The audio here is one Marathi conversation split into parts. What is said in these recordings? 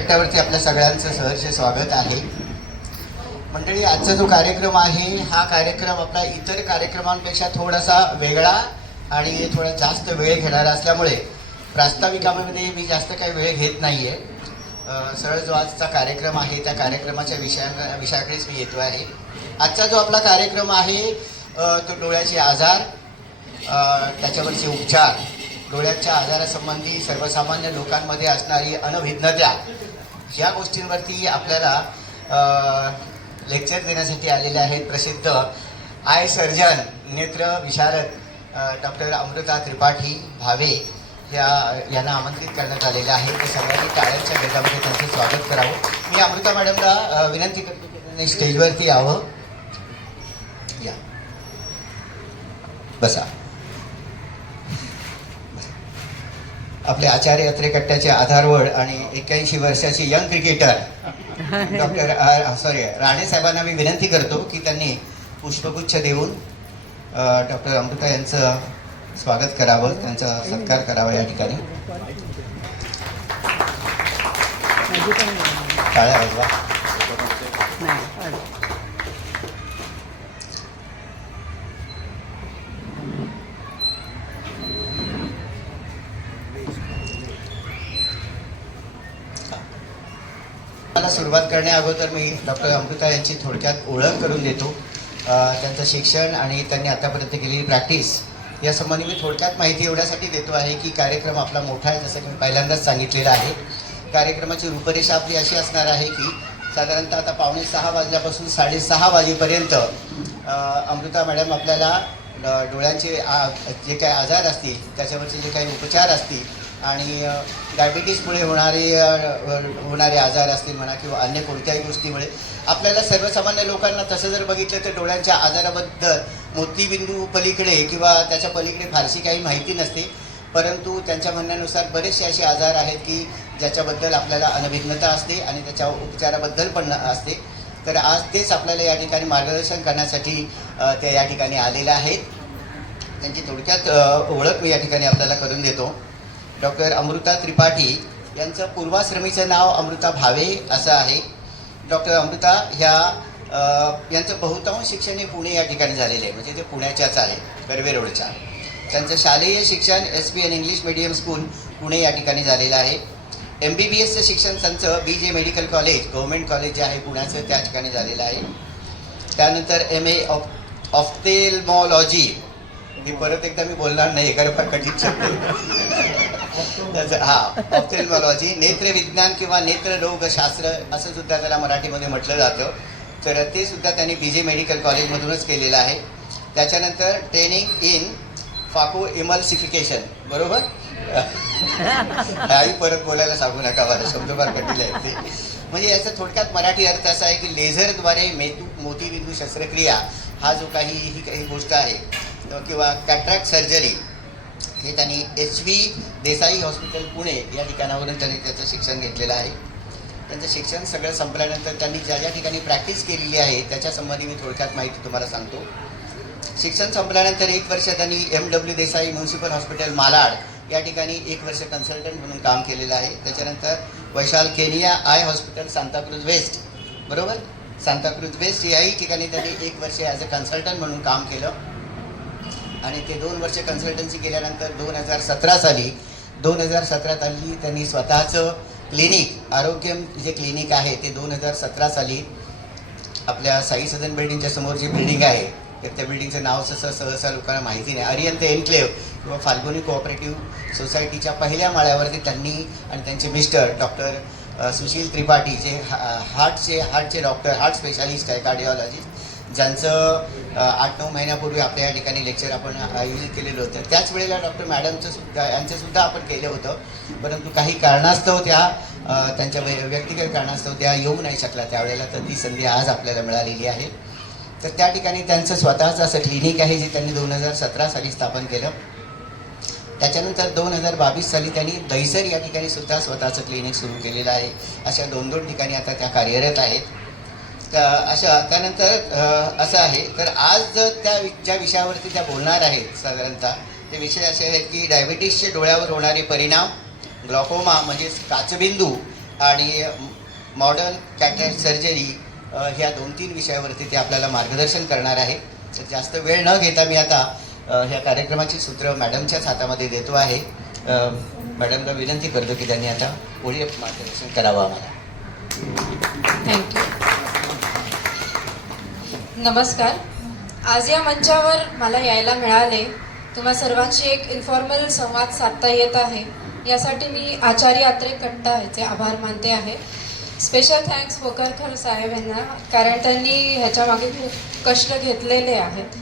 त्यावरती आपल्या सगळ्यांचं सहर्ष स्वागत आहे. मंडळी, आजचा जो कार्यक्रम आहे हा कार्यक्रम आपला इतर कार्यक्रमांपेक्षा थोडासा वेगळा आणि थोडा जास्त वेळ घेणारा असल्यामुळे प्रास्ताविकामध्ये मी जास्त काही वेळ घेत नाही आहे. सरळ जो आजचा कार्यक्रम आहे त्या कार्यक्रमाच्या विषयाकडेच मी येतो आहे. आजचा जो आपला कार्यक्रम आहे तो डोळ्याचे आजार, त्याच्यावरचे उपचार, डोळ्याच्या आजारासंबंधी सर्वसामान्य लोकांमध्ये असणारी अनभिज्ञता या गोष्टींवरती आपल्याला लेक्चर देण्यासाठी आलेले आहेत प्रसिद्ध आय सर्जन, नेत्र विशारद डॉक्टर अमृता त्रिपाठी भावे यांना आमंत्रित करण्यात आलेलं आहे. तर सगळ्यांनी टाळ्यांच्या गजरामध्ये त्यांचं स्वागत करावं. मी अमृता मॅडमला विनंती करतो की त्यांनी स्टेजवरती यावं. या, बसा. आपले आचार्य अत्रेकट्ट्याचे आधारवड आणि 81 वर्षाची यंग क्रिकेटर डॉक्टर राणे साहेबांना मी विनंती करतो की त्यांनी पुष्पगुच्छ देऊन डॉक्टर अमृता यांचं स्वागत करावं, त्यांचा सत्कार करावा. या ठिकाणी टाळ्या वाजवा. मला सुरुवात करण्या अगोदर मी डॉक्टर अमृता यांची थोडक्यात ओळख करून देतो. त्यांचं शिक्षण आणि त्यांनी आतापर्यंत केलेली प्रॅक्टिस यासंबंधी मी थोडक्यात माहिती एवढ्यासाठी देतो आहे की कार्यक्रम आपला मोठा आहे, जसं की मी पहिल्यांदाच सांगितलेलं आहे. कार्यक्रमाची रूपरेषा आपली अशी असणार आहे की साधारणतः आता 5:45 वाजल्यापासून 6:30 वाजेपर्यंत अमृता मॅडम आपल्याला डोळ्यांचे जे काही आजार असतील त्याच्यावरचे जे काही उपचार असतील आणि डायबिटीसमुळे होणारे आजार असतील म्हणा किंवा अन्य कोणत्याही गोष्टीमुळे आपल्याला सर्वसामान्य लोकांना तसं जर बघितलं तर डोळ्यांच्या आजाराबद्दल मोतीबिंदू पलीकडे किंवा त्याच्या पलीकडे फारशी काही माहिती नसते. परंतु त्यांच्या म्हणण्यानुसार बरेचसे असे आजार आहेत की ज्याच्याबद्दल आपल्याला अनभिज्ञता असते आणि त्याच्या उपचाराबद्दल पण असते. तर आज तेच आपल्याला या ठिकाणी मार्गदर्शन करण्यासाठी त्या या ठिकाणी आलेल्या आहेत. त्यांची थोडक्यात ओळख मी या ठिकाणी आपल्याला करून देतो. डॉक्टर अमृता त्रिपाठी यांचं पूर्वाश्रमीचं नाव अमृता भावे असं आहे. डॉक्टर अमृता यांचं बहुतांश शिक्षण हे पुणे या ठिकाणी झालेलं आहे, म्हणजे ते पुण्याच्याच आहे, कर्वे रोडच्या. त्यांचं शालेय शिक्षण SPN English medium school Pune या ठिकाणी झालेलं आहे. MBBSचं शिक्षण त्यांचं BJ medical college, government college जे आहे पुण्याचं, त्या ठिकाणी झालेलं आहे. त्यानंतर MA ऑफ्थेल्मॉलॉजी, मी परत एकदा मी बोलणार नाही कारण फार कठीण शब्द ऑफ्थेल्मॉलॉजी, नेत्रविज्ञान किंवा नेत्ररोगशास्त्र असं सुद्धा त्याला मराठीमध्ये म्हटलं जातं. तर ते सुद्धा त्यांनी BJ मेडिकल कॉलेजमधूनच केलेलं आहे. त्याच्यानंतर ट्रेनिंग इन फाको इमल्सिफिकेशन, बरोबर? आई परत बोलायला सांगू नका, मला शब्द फार कठीण आहे ते. म्हणजे याचा थोडक्यात मराठी अर्थ असा आहे की लेझरद्वारे मोतीबिंदू शस्त्रक्रिया हा जो ही काही गोष्ट आहे किंवा कॅट्रॅक्ट सर्जरी हे त्यांनी HV देसाई हॉस्पिटल पुणे या ठिकाणावरून त्यांनी त्याचं शिक्षण घेतलेलं आहे. त्यांचं शिक्षण सगळं संपल्यानंतर त्यांनी ज्या ज्या ठिकाणी प्रॅक्टिस केलेली आहे त्याच्यासंबंधी मी थोडक्यात माहिती तुम्हाला सांगतो. शिक्षण संपल्यानंतर 1 वर्ष त्यांनी MW Desai municipal hospital Malad या ठिकाणी 1 वर्ष कन्सल्टंट म्हणून काम केलेलं आहे. त्याच्यानंतर Vaishal Kenia eye hospital Santacruz west, बरोबर, सांताक्रूज वेस्ट याही ठिकाणी त्यांनी 1 वर्ष ॲज अ कन्सल्टंट म्हणून काम केलं आणि ते 2 वर्ष कन्सल्टन्सी केल्यानंतर 2017 साली त्यांनी स्वतःचं क्लिनिक, आरोग्यम जे क्लिनिक आहे ते 2017 साली आपल्या साई सदन बिल्डिंगच्या समोर जी बिल्डिंग आहे तर त्या बिल्डिंगचं नाव सहसा लोकांना माहिती नाही, अरियंत एन्क्लेव किंवा फाल्गुनी कोऑपरेटिव्ह सोसायटीच्या पहिल्या माळ्यावरती त्यांनी आणि त्यांचे मिस्टर डॉक्टर सुशील त्रिपाठी जे हार्टचे डॉक्टर, हार्ट स्पेशालिस्ट आहे, कार्डिओलॉजिस्ट, ज्यांचं 8-9 महिन्यापूर्वी आपल्या या ठिकाणी लेक्चर आपण आयोजित केलेलं होतं. त्याच वेळेला डॉक्टर मॅडमचं यांचंसुद्धा आपण केलं होतं, परंतु काही कारणास्तव त्यांच्या व्यक्तिगत कारणास्तव त्या येऊ नाही शकला त्यावेळेला. तर ती संधी आज आपल्याला मिळालेली आहे. तर त्या ठिकाणी त्यांचं स्वतःचं असं क्लिनिक आहे जे त्यांनी 2017 साली स्थापन केलं. त्याच्यानंतर 2022 साली त्यांनी दहिसर या ठिकाणी सुद्धा स्वतःचं क्लिनिक सुरू केलेलं आहे. अशा 2 ठिकाणी आता त्या कार्यरत आहेत. त्यानंतर असं आहे, तर आज ज्या विषयावरती त्या बोलणार आहेत साधारणतः ते विषय असे आहेत की डायबिटीसचे डोळ्यावर होणारे परिणाम, ग्लॉकोमा म्हणजेच काचबिंदू आणि मॉडर्न कॅटरॅक्ट सर्जरी ह्या 2-3 विषयावरती ते आपल्याला मार्गदर्शन करणार आहे. तर जास्त वेळ न घेता मी आता ह्या कार्यक्रमाची सूत्र मॅडमच्याच हातामध्ये देतो आहे. मॅडमला विनंती करतो की त्यांनी आता पुढे मार्गदर्शन करावं आम्हाला. थँक्यू. नमस्कार. आज या मंचावर मला यायला मिळाले, तुम्हा सर्वांशी एक इन्फॉर्मल संवाद साधता येत आहे, यासाठी मी आचार्य आत्रे कट्टा याचे आभार मानते आहे. स्पेशल थँक्स होकरकर साहेब यांना, कारण त्यांनी ह्याच्यामागे खूप कष्ट घेतलेले आहेत.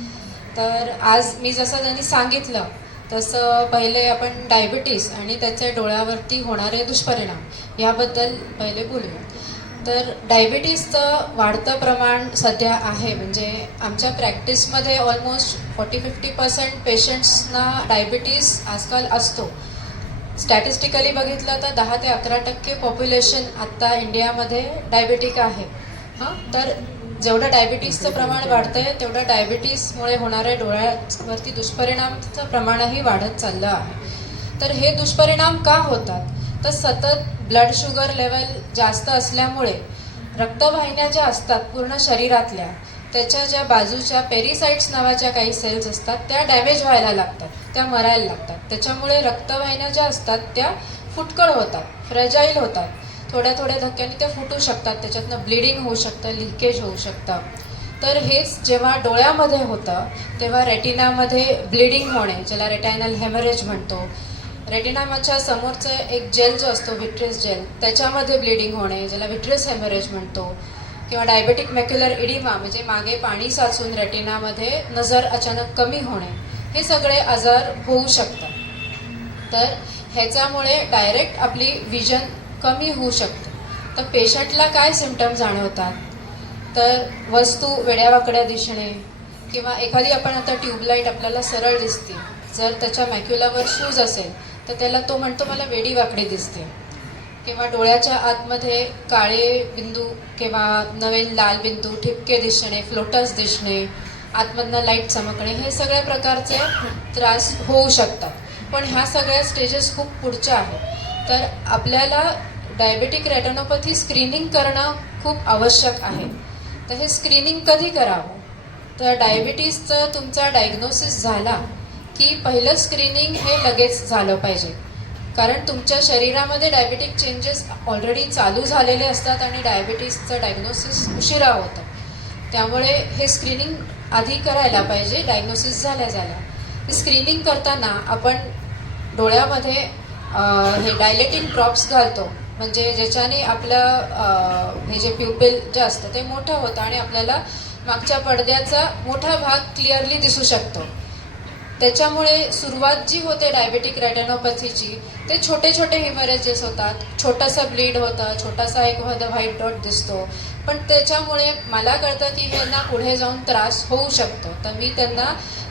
तर आज मी जसं त्यांनी सांगितलं तसं पहिले आपण डायबिटीस आणि त्याचे डोळ्यावरती होणारे दुष्परिणाम याबद्दल पहिले बोलूया. तर डायबिटीसचं वाढतं प्रमाण सध्या आहे, म्हणजे आमच्या प्रॅक्टिसमध्ये ऑलमोस्ट 40-50% पेशंट्सना डायबिटीस आजकाल असतो. स्टॅटिस्टिकली बघितलं तर 10 ते 11% पॉप्युलेशन आत्ता इंडियामध्ये डायबेटिक आहे. तर जेवढं डायबिटीसचं प्रमाण वाढतं आहे तेवढं डायबिटीसमुळे होणाऱ्या डोळ्यावरती दुष्परिणामचं प्रमाणही वाढत चाललं आहे. तर हे दुष्परिणाम का होतात? तर सतत ब्लड शुगर लेवल जास्त असल्यामुळे रक्तवाहिन्या ज्या असतात पूर्ण शरीरातल्या, त्याच्या ज्या बाजूच्या पेरिसाइट्स नावाच्या काही सेल्स असतात त्या डॅमेज व्हायला लागतात, त्या मरायला लागतात. त्याच्यामुळे रक्तवाहिन्या ज्या असतात त्या फुटकळ होतात, फ्रजाईल होतात. थोड्या धक्क्याने त्या फुटू शकतात, त्याच्यातनं ब्लिडिंग होऊ शकतं, लिकेज होऊ शकतं. तर हेच जेव्हा डोळ्यामध्ये होतं तेव्हा रेटिनामध्ये ब्लिडिंग होणे, ज्याला रेटायनल हेमरेज म्हणतो. रेटिनाच्या समोरचं एक जेल जो असतो व्हिट्रियस जेल, त्याच्यामध्ये ब्लिडिंग होणे, ज्याला व्हिट्रियस हेमरेज म्हणतो. किंवा डायबेटिक मॅक्युलर इडिमा, म्हणजे मागे पाणी साचून रेटिनामध्ये नजर अचानक कमी होणे, हे सगळे आजार होऊ शकतात. तर ह्याच्यामुळे डायरेक्ट आपली विजन कमी होऊ शकते. तर पेशंटला काय सिम्पटम जाणवतात? तर वस्तू वेड्यावाकड्या दिसणे, किंवा एखादी आपण आता ट्यूबलाईट आपल्याला सरळ दिसते, जर त्याच्या मॅक्युलावर सूज असेल तर त्याला तो म्हणतो मला वेडीवाकडी दिसते. किंवा डोळ्याच्या आतमध्ये काळे बिंदू किंवा नवीन लाल बिंदू, ठिपके दिसणे, फ्लोटर्स दिसणे, आतमधनं लाईट चमकणे, हे सगळ्या प्रकारचे त्रास होऊ शकतात. पण ह्या सगळ्या स्टेजेस खूप पुढच्या आहेत. तर आपल्याला डायबेटिक रेटिनोपॅथी स्क्रीनिंग करणं खूप आवश्यक आहे. तर हे स्क्रीनिंग कधी करावं? तर डायबिटीसचं तुमचा डायग्नोसिस झाला की पहिलं स्क्रीनिंग हे लगेच झालं पाहिजे, कारण तुमच्या शरीरामध्ये डायबेटिक चेंजेस ऑलरेडी चालू झालेले असतात आणि डायबिटीसचं डायग्नोसिस उशिरा होतं. त्यामुळे हे स्क्रीनिंग आधी करायला पाहिजे डायग्नोसिस झाल्या. स्क्रीनिंग करताना आपण डोळ्यामध्ये हे डायलेटिंग ड्रॉप्स घालतो, म्हणजे ज्याच्याने आपलं हे जे प्युपिल जे असतं ते मोठं होतं आणि आपल्याला मागच्या पडद्याचा मोठा भाग क्लिअरली दिसू शकतो. त्याच्यामुळे सुरुवात जी होते डायबेटिक रेटिनोपॅथीची, ते छोटे हिमरेजेस होतात, छोटासा ब्लीड होतं, छोटासा एक व्हाईट डॉट दिसतो. पण त्याच्यामुळे मला कळतं की ह्यांना पुढे जाऊन त्रास होऊ शकतो. तर मी त्यांना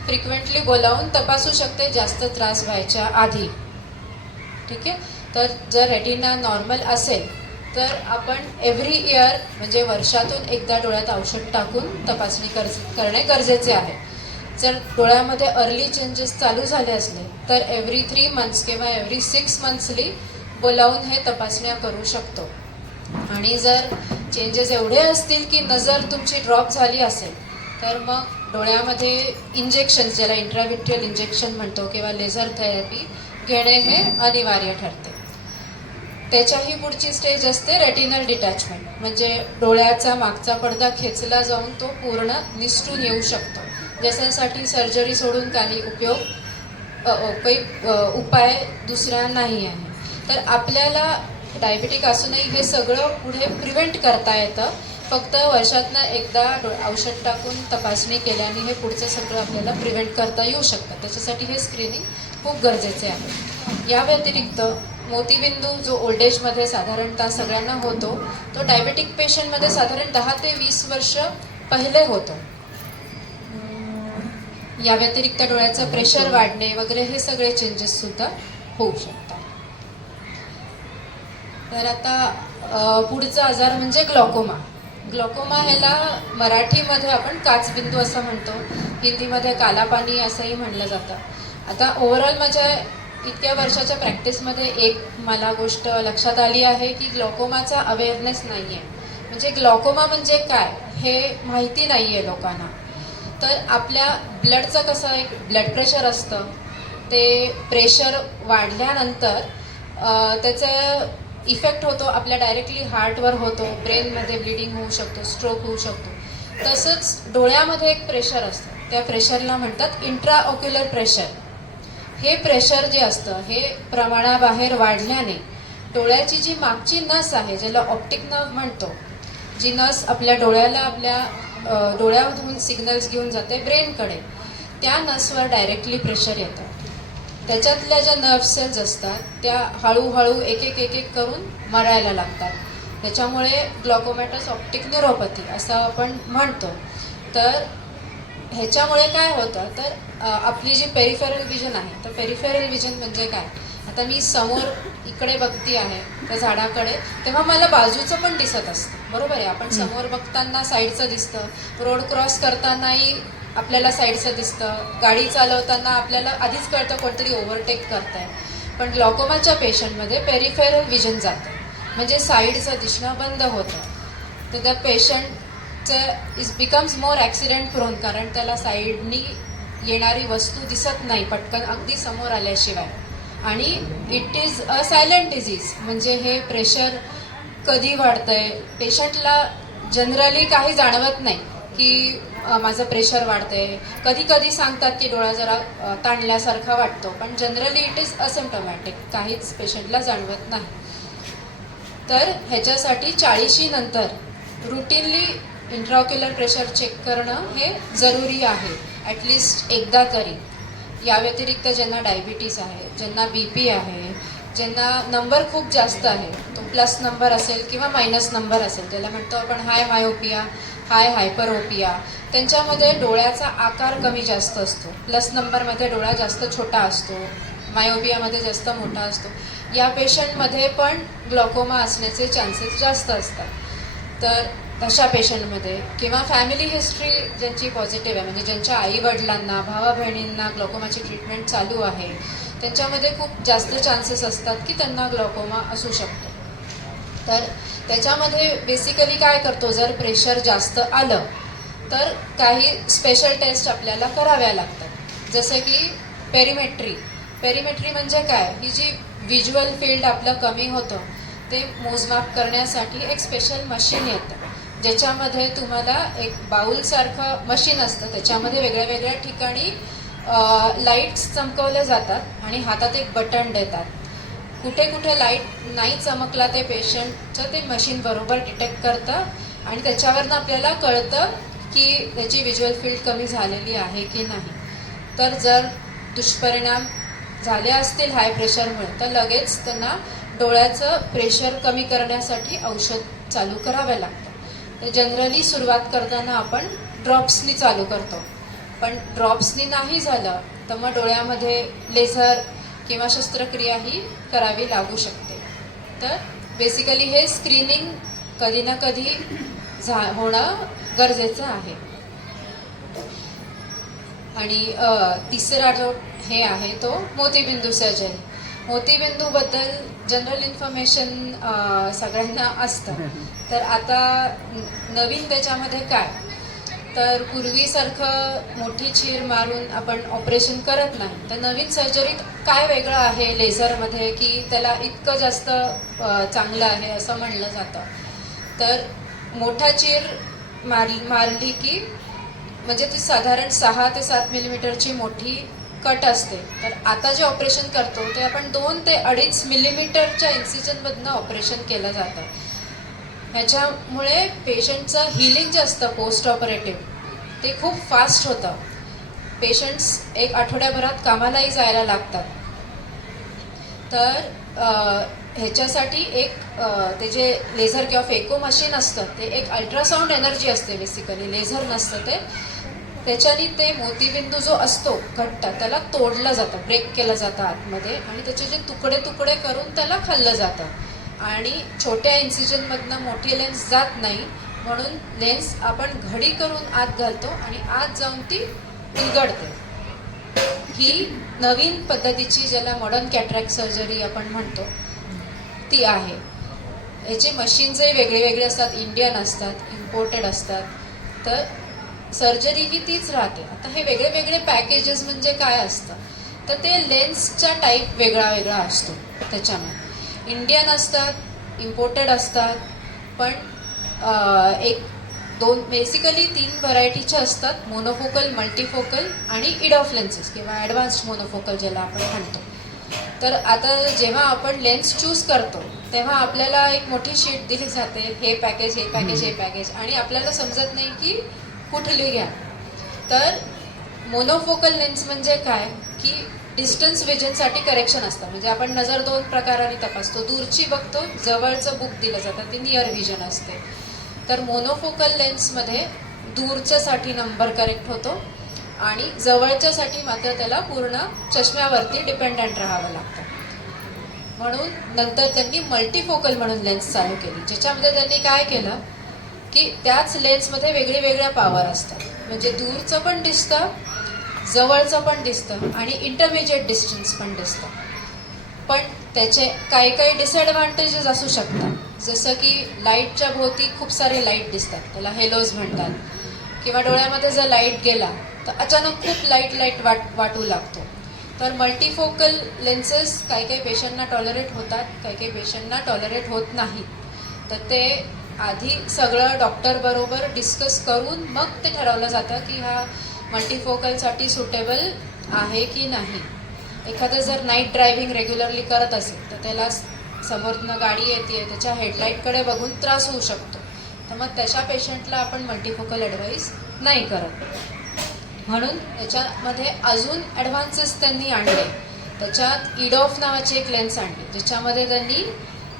फ्रिक्वेंटली बोलावून तपासू शकते जास्त त्रास व्हायच्या आधी. ठीक आहे. तर जर रेटिना नॉर्मल असेल तर आपण एव्हरी इयर, म्हणजे वर्षातून एकदा डोळ्यात औषध टाकून तपासणी करणे गरजेचे आहे. जर डोळ्यामध्ये अर्ली चेंजेस चालू झाले असले तर एव्हरी 3 मंथ्स किंवा एव्हरी 6 मंथ्सली बोलावून हे तपासण्या करू शकतो. आणि जर चेंजेस एवढे असतील की नजर तुमची ड्रॉप झाली असेल तर मग डोळ्यामध्ये इंजेक्शन्स, ज्याला इंट्राव्हिट्रियल इंजेक्शन म्हणतो, किंवा लेझर थेरपी घेणे हे अनिवार्य ठरते. त्याच्याही पुढची स्टेज असते रेटिनल डिटॅचमेंट, म्हणजे डोळ्याचा मागचा पडदा खेचला जाऊन तो पूर्ण निसटून येऊ शकतो. ज्याच्यासाठी सर्जरी सोडून काही उपाय दुसरा नाही आहे. तर आपल्याला डायबिटिक असूनही हे सगळं पुढे प्रिव्हेंट करता येतं. फक्त वर्षातनं एकदा औषध टाकून तपासणी केल्याने हे पुढचं सगळं आपल्याला प्रिव्हेंट करता येऊ शकतं. त्याच्यासाठी हे स्क्रीनिंग खूप गरजेचे आहे. या व्यतिरिक्त मोतीबिंदू जो ओल्ड एजमध्ये साधारणतः सगळ्यांना होतो, तो डायबेटिक पेशंटमध्ये साधारण 10 ते 20 वर्ष पहिले होतो. या व्यतिरिक्त डोळ्याचं प्रेशर वाढणे वगैरे हे सगळे चेंजेस सुद्धा होऊ शकतात. तर आता पुढचा आजार म्हणजे ग्लॉकोमा. ग्लॉकोमा ह्याला मराठीमध्ये आपण काचबिंदू असं म्हणतो, हिंदीमध्ये कालापानी असंही म्हणलं जातं. आता ओव्हरऑल माझ्या इतक्या वर्षाच्या प्रॅक्टिसमध्ये एक मला गोष्ट लक्षात आली आहे की ग्लॉकोमाचा अवेअरनेस नाही आहे. म्हणजे ग्लॉकोमा म्हणजे काय हे माहिती नाही आहे लोकांना. तर आपल्या ब्लडचं कसं एक ब्लड प्रेशर असतं, ते प्रेशर वाढल्यानंतर त्याचा इफेक्ट होतो आपल्या डायरेक्टली हार्टवर होतो, ब्रेनमध्ये ब्लिडिंग होऊ शकतो, स्ट्रोक होऊ शकतो. तसंच डोळ्यामध्ये एक प्रेशर असतं, त्या प्रेशरला म्हणतात इंट्राऑक्युलर प्रेशर. हे प्रेशर जे असतं हे प्रमाणाबाहेर वाढल्याने डोळ्याची जी मागची नस आहे, ज्याला ऑप्टिक नर्व म्हणतो, जी नस आपल्या डोळ्याला आपल्या डोळ्यामधून सिग्नल्स घेऊन जाते ब्रेनकडे, त्या नसवर डायरेक्टली प्रेशर येतं. त्याच्यातल्या ज्या नर्व सेल्स असतात त्या हळूहळू एक एक करून मरायला लागतात. त्याच्यामुळे ग्लॉकोमॅटस ऑप्टिक न्यूरोपॅथी असं आपण म्हणतो. तर ह्याच्यामुळे काय होतं तर आपली जी पेरिफेरल विजन आहे, तर पेरिफेरल विजन म्हणजे काय, आता मी समोर इकडे बघती आहे त्या झाडाकडे, तेव्हा मला बाजूचं पण दिसत असतं, बरोबर आहे. आपण समोर बघताना साईडचं दिसतं, रोड क्रॉस करतानाही आपल्याला साईडचं दिसतं, गाडी चालवताना आपल्याला आधीच कळतं कोणतरी ओव्हरटेक करत आहे. पण ग्लॉकोमाच्या पेशंटमध्ये पेरिफेरल विजन जातं, म्हणजे साईडचं दिसणं बंद होतं. तर त्या पेशंटचं बिकम्स मोर ॲक्सिडेंट प्रोन, कारण त्याला साईडनी येणारी वस्तू दिसत नाही पटकन अगदी समोर आल्याशिवाय. आणि it is a silent disease, म्हणजे हे प्रेशर कधी वाढतंय पेशंटला जनरली काही जाणवत नाही की माझं प्रेशर वाढतंय. कधी कधी सांगतात की डोळा जरा ताणल्यासारखा वाटतो, पण जनरली इट इज असिम्प्टोमॅटिक, काहीच पेशंटला जाणवत नाही. तर ह्याच्यासाठी 40 नंतर रुटीनली इंट्राऑक्युलर प्रेशर चेक करणं हे जरुरी आहे, ॲटलिस्ट एकदा तरी. या व्यतिरिक्त ज्यांना डायबिटीस आहे, ज्यांना BP आहे, ज्यांना नंबर खूप जास्त आहे, तो प्लस नंबर असेल किंवा मायनस नंबर असेल, ज्याला म्हणतो आपण हाय मायोपिया, हाय हायपरोपिया, त्यांच्यामध्ये डोळ्याचा आकार कमी जास्त असतो. प्लस नंबरमध्ये डोळा जास्त छोटा असतो, मायोपियामध्ये जास्त मोठा असतो. या पेशंटमध्ये पण ग्लॉकोमा असण्याचे चान्सेस जास्त असतात. तर अशा पेशंटमध्ये किंवा फॅमिली हिस्ट्री ज्यांची पॉझिटिव्ह आहे, म्हणजे ज्यांच्या आईवडिलांना भावा बहिणींना ग्लॉकोमाची ट्रीटमेंट चालू आहे, त्यांच्यामध्ये खूप जास्त चान्सेस असतात की त्यांना ग्लॉकोमा असू शकतो. तर त्याच्यामध्ये बेसिकली काय करतो, जर प्रेशर जास्त आलं तर काही स्पेशल टेस्ट आपल्याला कराव्या लागतात, जसं की पेरिमेट्री म्हणजे काय, ही जी व्हिज्युअल फील्ड आपलं कमी होतं ते मोजमाप करण्यासाठी एक स्पेशल मशीन येतं, ज्याच्यामध्ये तुम्हाला एक बाऊलसारखं मशीन असतं, त्याच्यामध्ये वेगळ्या वेगळ्या ठिकाणी लाईट्स चमकवल्या जातात आणि हातात एक बटन देतात. कुठे कुठे लाईट नाही चमकला ते पेशंटचं ते मशीन बरोबर डिटेक्ट करतं आणि त्याच्यावरनं आपल्याला कळतं की त्याची व्हिज्युअल फील्ड कमी झालेली आहे की नाही. तर जर दुष्परिणाम झाले असतील हाय प्रेशरमुळे तर लगेच त्यांना डोळ्याचं प्रेशर कमी करण्यासाठी औषध चालू करावं लागतं. तर जनरली सुरुवात करताना आपण ड्रॉप्सनी चालू करतो, पण ड्रॉप्सनी नाही झालं तर मग डोळ्यामध्ये लेझर किंवा शस्त्रक्रिया ही करावी लागू शकते. तर बेसिकली हे स्क्रीनिंग कधी ना कधी होणं गरजेचं आहे. आणि तिसरा जो हे आहे तो मोतीबिंदू सर्जरी. मोतीबिंदूबद्दल जनरल इन्फॉर्मेशन सगळ्यांना असतं. तर आता नवीन त्याच्यामध्ये काय, तर पूर्वीसारखं मोठी चीर मारून आपण ऑपरेशन करत नाही. तर नवीन सर्जरीत काय वेगळं आहे लेझरमध्ये की त्याला इतकं जास्त चांगलं आहे असं म्हणलं जातं. तर मोठा चीर मारली की म्हणजे ती साधारण 6 ते 7 मिलीमीटरची मोठी कट असते. तर आता जे ऑपरेशन करतो ते आपण 2 ते 2.5 मिलीमीटरच्या इन्सिजनमधनं ऑपरेशन केलं जातं. ह्याच्यामुळे पेशंटचं हिलिंग जे असतं पोस्ट ऑपरेटिव्ह ते खूप फास्ट होतं. पेशंट्स 1 आठवड्याभरात कामालाही जायला लागतात. तर ह्याच्यासाठी एक ते जे लेझर किंवा फेको मशीन असतं ते एक अल्ट्रासाऊंड एनर्जी असते, बेसिकली लेझर नसतं ते. त्याच्याने ते मोतीबिंदू जो असतो घट्ट त्याला तोडलं जातं, ब्रेक केलं जातं आतमध्ये आणि त्याचे जे तुकडे तुकडे करून त्याला खाल्लं जातं. आणि छोट्या इन्सिजनमधनं मोठी लेन्स जात नाही म्हणून लेन्स आपण घडी करून आत घालतो आणि आत जाऊन ती उलगडते. ही नवीन पद्धतीची, ज्याला मॉडर्न कॅटरॅक्ट सर्जरी आपण म्हणतो, ती आहे. याचे मशीन्सही वेगळे वेगळे असतात, इंडियन असतात, इम्पोर्टेड असतात. तर सर्जरी ही तीच राहते. आता हे वेगळे वेगळे पॅकेजेस म्हणजे काय असतं, तर ते लेन्सचा टाईप वेगळा वेगळा असतो. त्याच्यामध्ये इंडियन असतात, इम्पोर्टेड असतात, पण एक दोन बेसिकली 3 व्हरायटीचे असतात: मोनोफोकल, मल्टीफोकल आणि इडॉफ लेन्सेस किंवा ॲडव्हान्स्ड मोनोफोकल ज्याला आपण म्हणतो. तर आता जेव्हा आपण लेन्स चूज करतो तेव्हा आपल्याला एक मोठी शीट दिली जाते, हे पॅकेज, हे पॅकेज, हे पॅकेज, आणि आपल्याला समजत नाही की कुठली घ्या. तर मोनोफोकल लेन्स म्हणजे काय की डिस्टन्स विजनसाठी करेक्शन असतं. म्हणजे आपण नजर 2 प्रकाराने तपासतो, दूरची बघतो, जवळचं बुक दिलं जातं, ते नियर विजन असते. तर मोनोफोकल लेन्समध्ये दूरच्यासाठी नंबर करेक्ट होतो आणि जवळच्यासाठी मात्र त्याला पूर्ण चष्म्यावरती डिपेंडंट राहावं लागतं. म्हणून नंतर त्यांनी मल्टीफोकल म्हणून लेन्स चालू केली, ज्याच्यामध्ये त्यांनी काय केलं की त्याच लेन्समध्ये वेगळ्या वेगळ्या पॉवर असतात. म्हणजे दूरचं पण दिसतं, जवळचं पण दिसतं आणि इंटरमिजिएट डिस्टन्स पण दिसतं. पण त्याचे काही काही डिसएडव्हान्टेजेस असू शकतात, जसं की लाईटच्या भोवती खूप सारे लाईट दिसतात, त्याला हेलोज म्हणतात. किंवा डोळ्यामध्ये जर लाईट गेला तर अचानक खूप लाईट वाटू लागतो. तर मल्टीफोकल लेन्सेस काही काही पेशंटना टॉलरेट होतात, काही काही पेशंटना टॉलरेट होत नाहीत. तर ते आधी सगळं डॉक्टरबरोबर डिस्कस करून मग ते ठरवलं जातं की हा मल्टीफोकलसाठी सुटेबल आहे की नाही. एखादं जर नाईट ड्रायव्हिंग रेग्युलरली करत असेल तर त्याला समोरनं गाडी येते, त्याच्या हेडलाईटकडे बघून त्रास होऊ शकतो. तर मग तशा पेशंटला आपण मल्टीफोकल ॲडवाईस नाही करत. म्हणून त्याच्यामध्ये अजून ॲडव्हान्सेस त्यांनी आणले. त्याच्यात इडॉफ नावाची एक लेन्स आणली, ज्याच्यामध्ये त्यांनी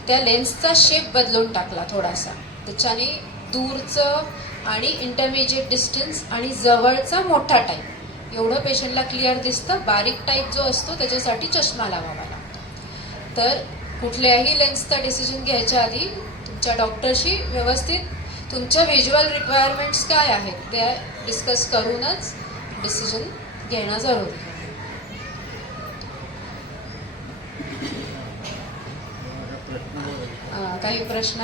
त्या लेन्सचा शेप बदलून टाकला थोडासा. त्याच्याने दूरचं आणि इंटरमिजिएट डिस्टन्स आणि जवळचा मोठा टाईप एवढं पेशंटला क्लिअर दिसतं. बारीक टाईप जो असतो त्याच्यासाठी चष्मा लावावा लागतो. तर कुठल्याही लेन्सचा डिसिजन घ्यायच्या आधी तुमच्या डॉक्टरशी व्यवस्थित तुमच्या व्हिज्युअल रिक्वायरमेंट्स काय आहेत त्या डिस्कस करूनच डिसिजन घेणं जरुरी आहे. काही प्रश्न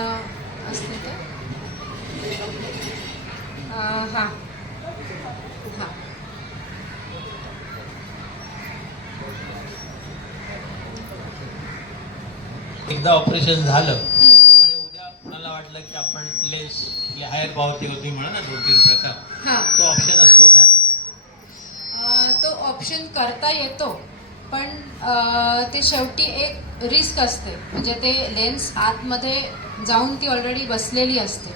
असतील तर हां हां. एकदा ऑपरेशन झालं आणि उद्या कुणाला वाटलं की आपण लेन्स हायर पॉवरची होती म्हणा ना 2-3 प्रकार, हां, तो ऑप्शन असतो का? तो ऑप्शन करता येतो, पण ते शेवटी एक रिस्क असते. म्हणजे ते लेन्स आतमध्ये जाऊन ती ऑलरेडी बसलेली असते,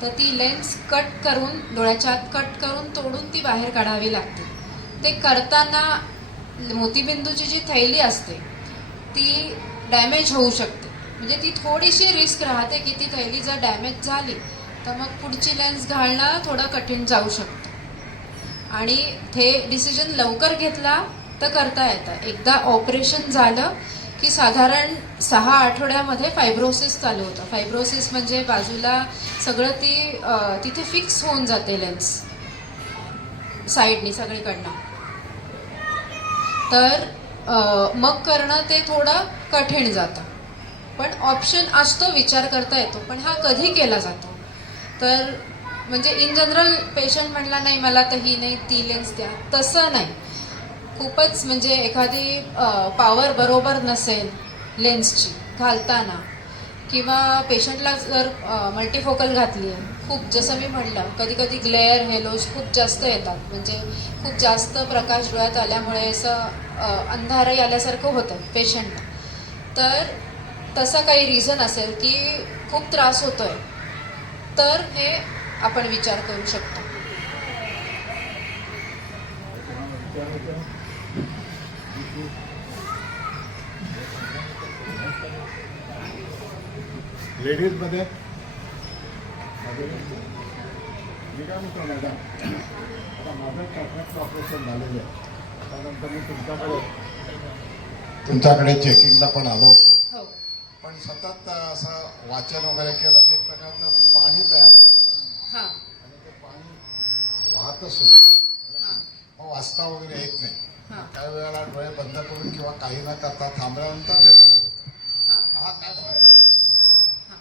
तर ती लेन्स कट करून, डोळ्याच्या आत कट करून तोडून ती बाहेर काढावी लागते. ते करताना मोतीबिंदूची जी थैली असते ती डॅमेज होऊ शकते. म्हणजे ती थोडीशी रिस्क राहते की ती थैली जर डॅमेज झाली तर मग पुढची लेन्स घालणं थोडं कठीण जाऊ शकतं. आणि ते डिसिजन लवकर घेतला तर करता येतं. एकदा ऑपरेशन झालं की साधारण 6 आठवड्यामध्ये फायब्रोसिस चालू होतं. फायब्रोसिस म्हणजे बाजूला सगळं तिथे फिक्स होऊन जाते लेन्स साईडनी सगळीकडनं. तर मग करणं ते थोडं कठीण जातं. पण ऑप्शन असतो, विचार करता येतो. पण हा कधी केला जातो तर म्हणजे इन जनरल पेशंट म्हणला नाही मला तर ही नाही ती लेन्स द्या, तसं नाही. खूपच म्हणजे एखादी पॉवर बरोबर नसेल लेन्सची घालताना, किंवा पेशंटला जर मल्टीफोकल घातली आहे, खूप जसं मी म्हणलं कधी कधी ग्लेअर हेलोज खूप जास्त येतात. म्हणजे खूप जास्त प्रकाश डोळ्यात आल्यामुळे असं अंधारही आल्यासारखं होतं पेशंटला. तर तसा काही रिझन असेल की खूप त्रास होतोय तर हे आपण विचार करू शकतो. लेडीजमध्ये मी काय म्हणतो मॅडम, आता माझं कॅटरॅक्ट ऑपरेशन झालेलं आहे. त्यानंतर मी तुमच्याकडे चेकिंगला पण आलो होतो. हो, पण सतत असं वाचन वगैरे केलं की एक प्रकारचं पाणी तयार होतं डोळ्यात. आणि ते पाणी वाहतच सुद्धा, हां, मग वाचता वगैरे येत नाही. हां काही वेळेला डोळे बंद करून किंवा काही न करता थांबल्यानंतर ते बरं होतं. हां हा काय प्रकार आहे? हां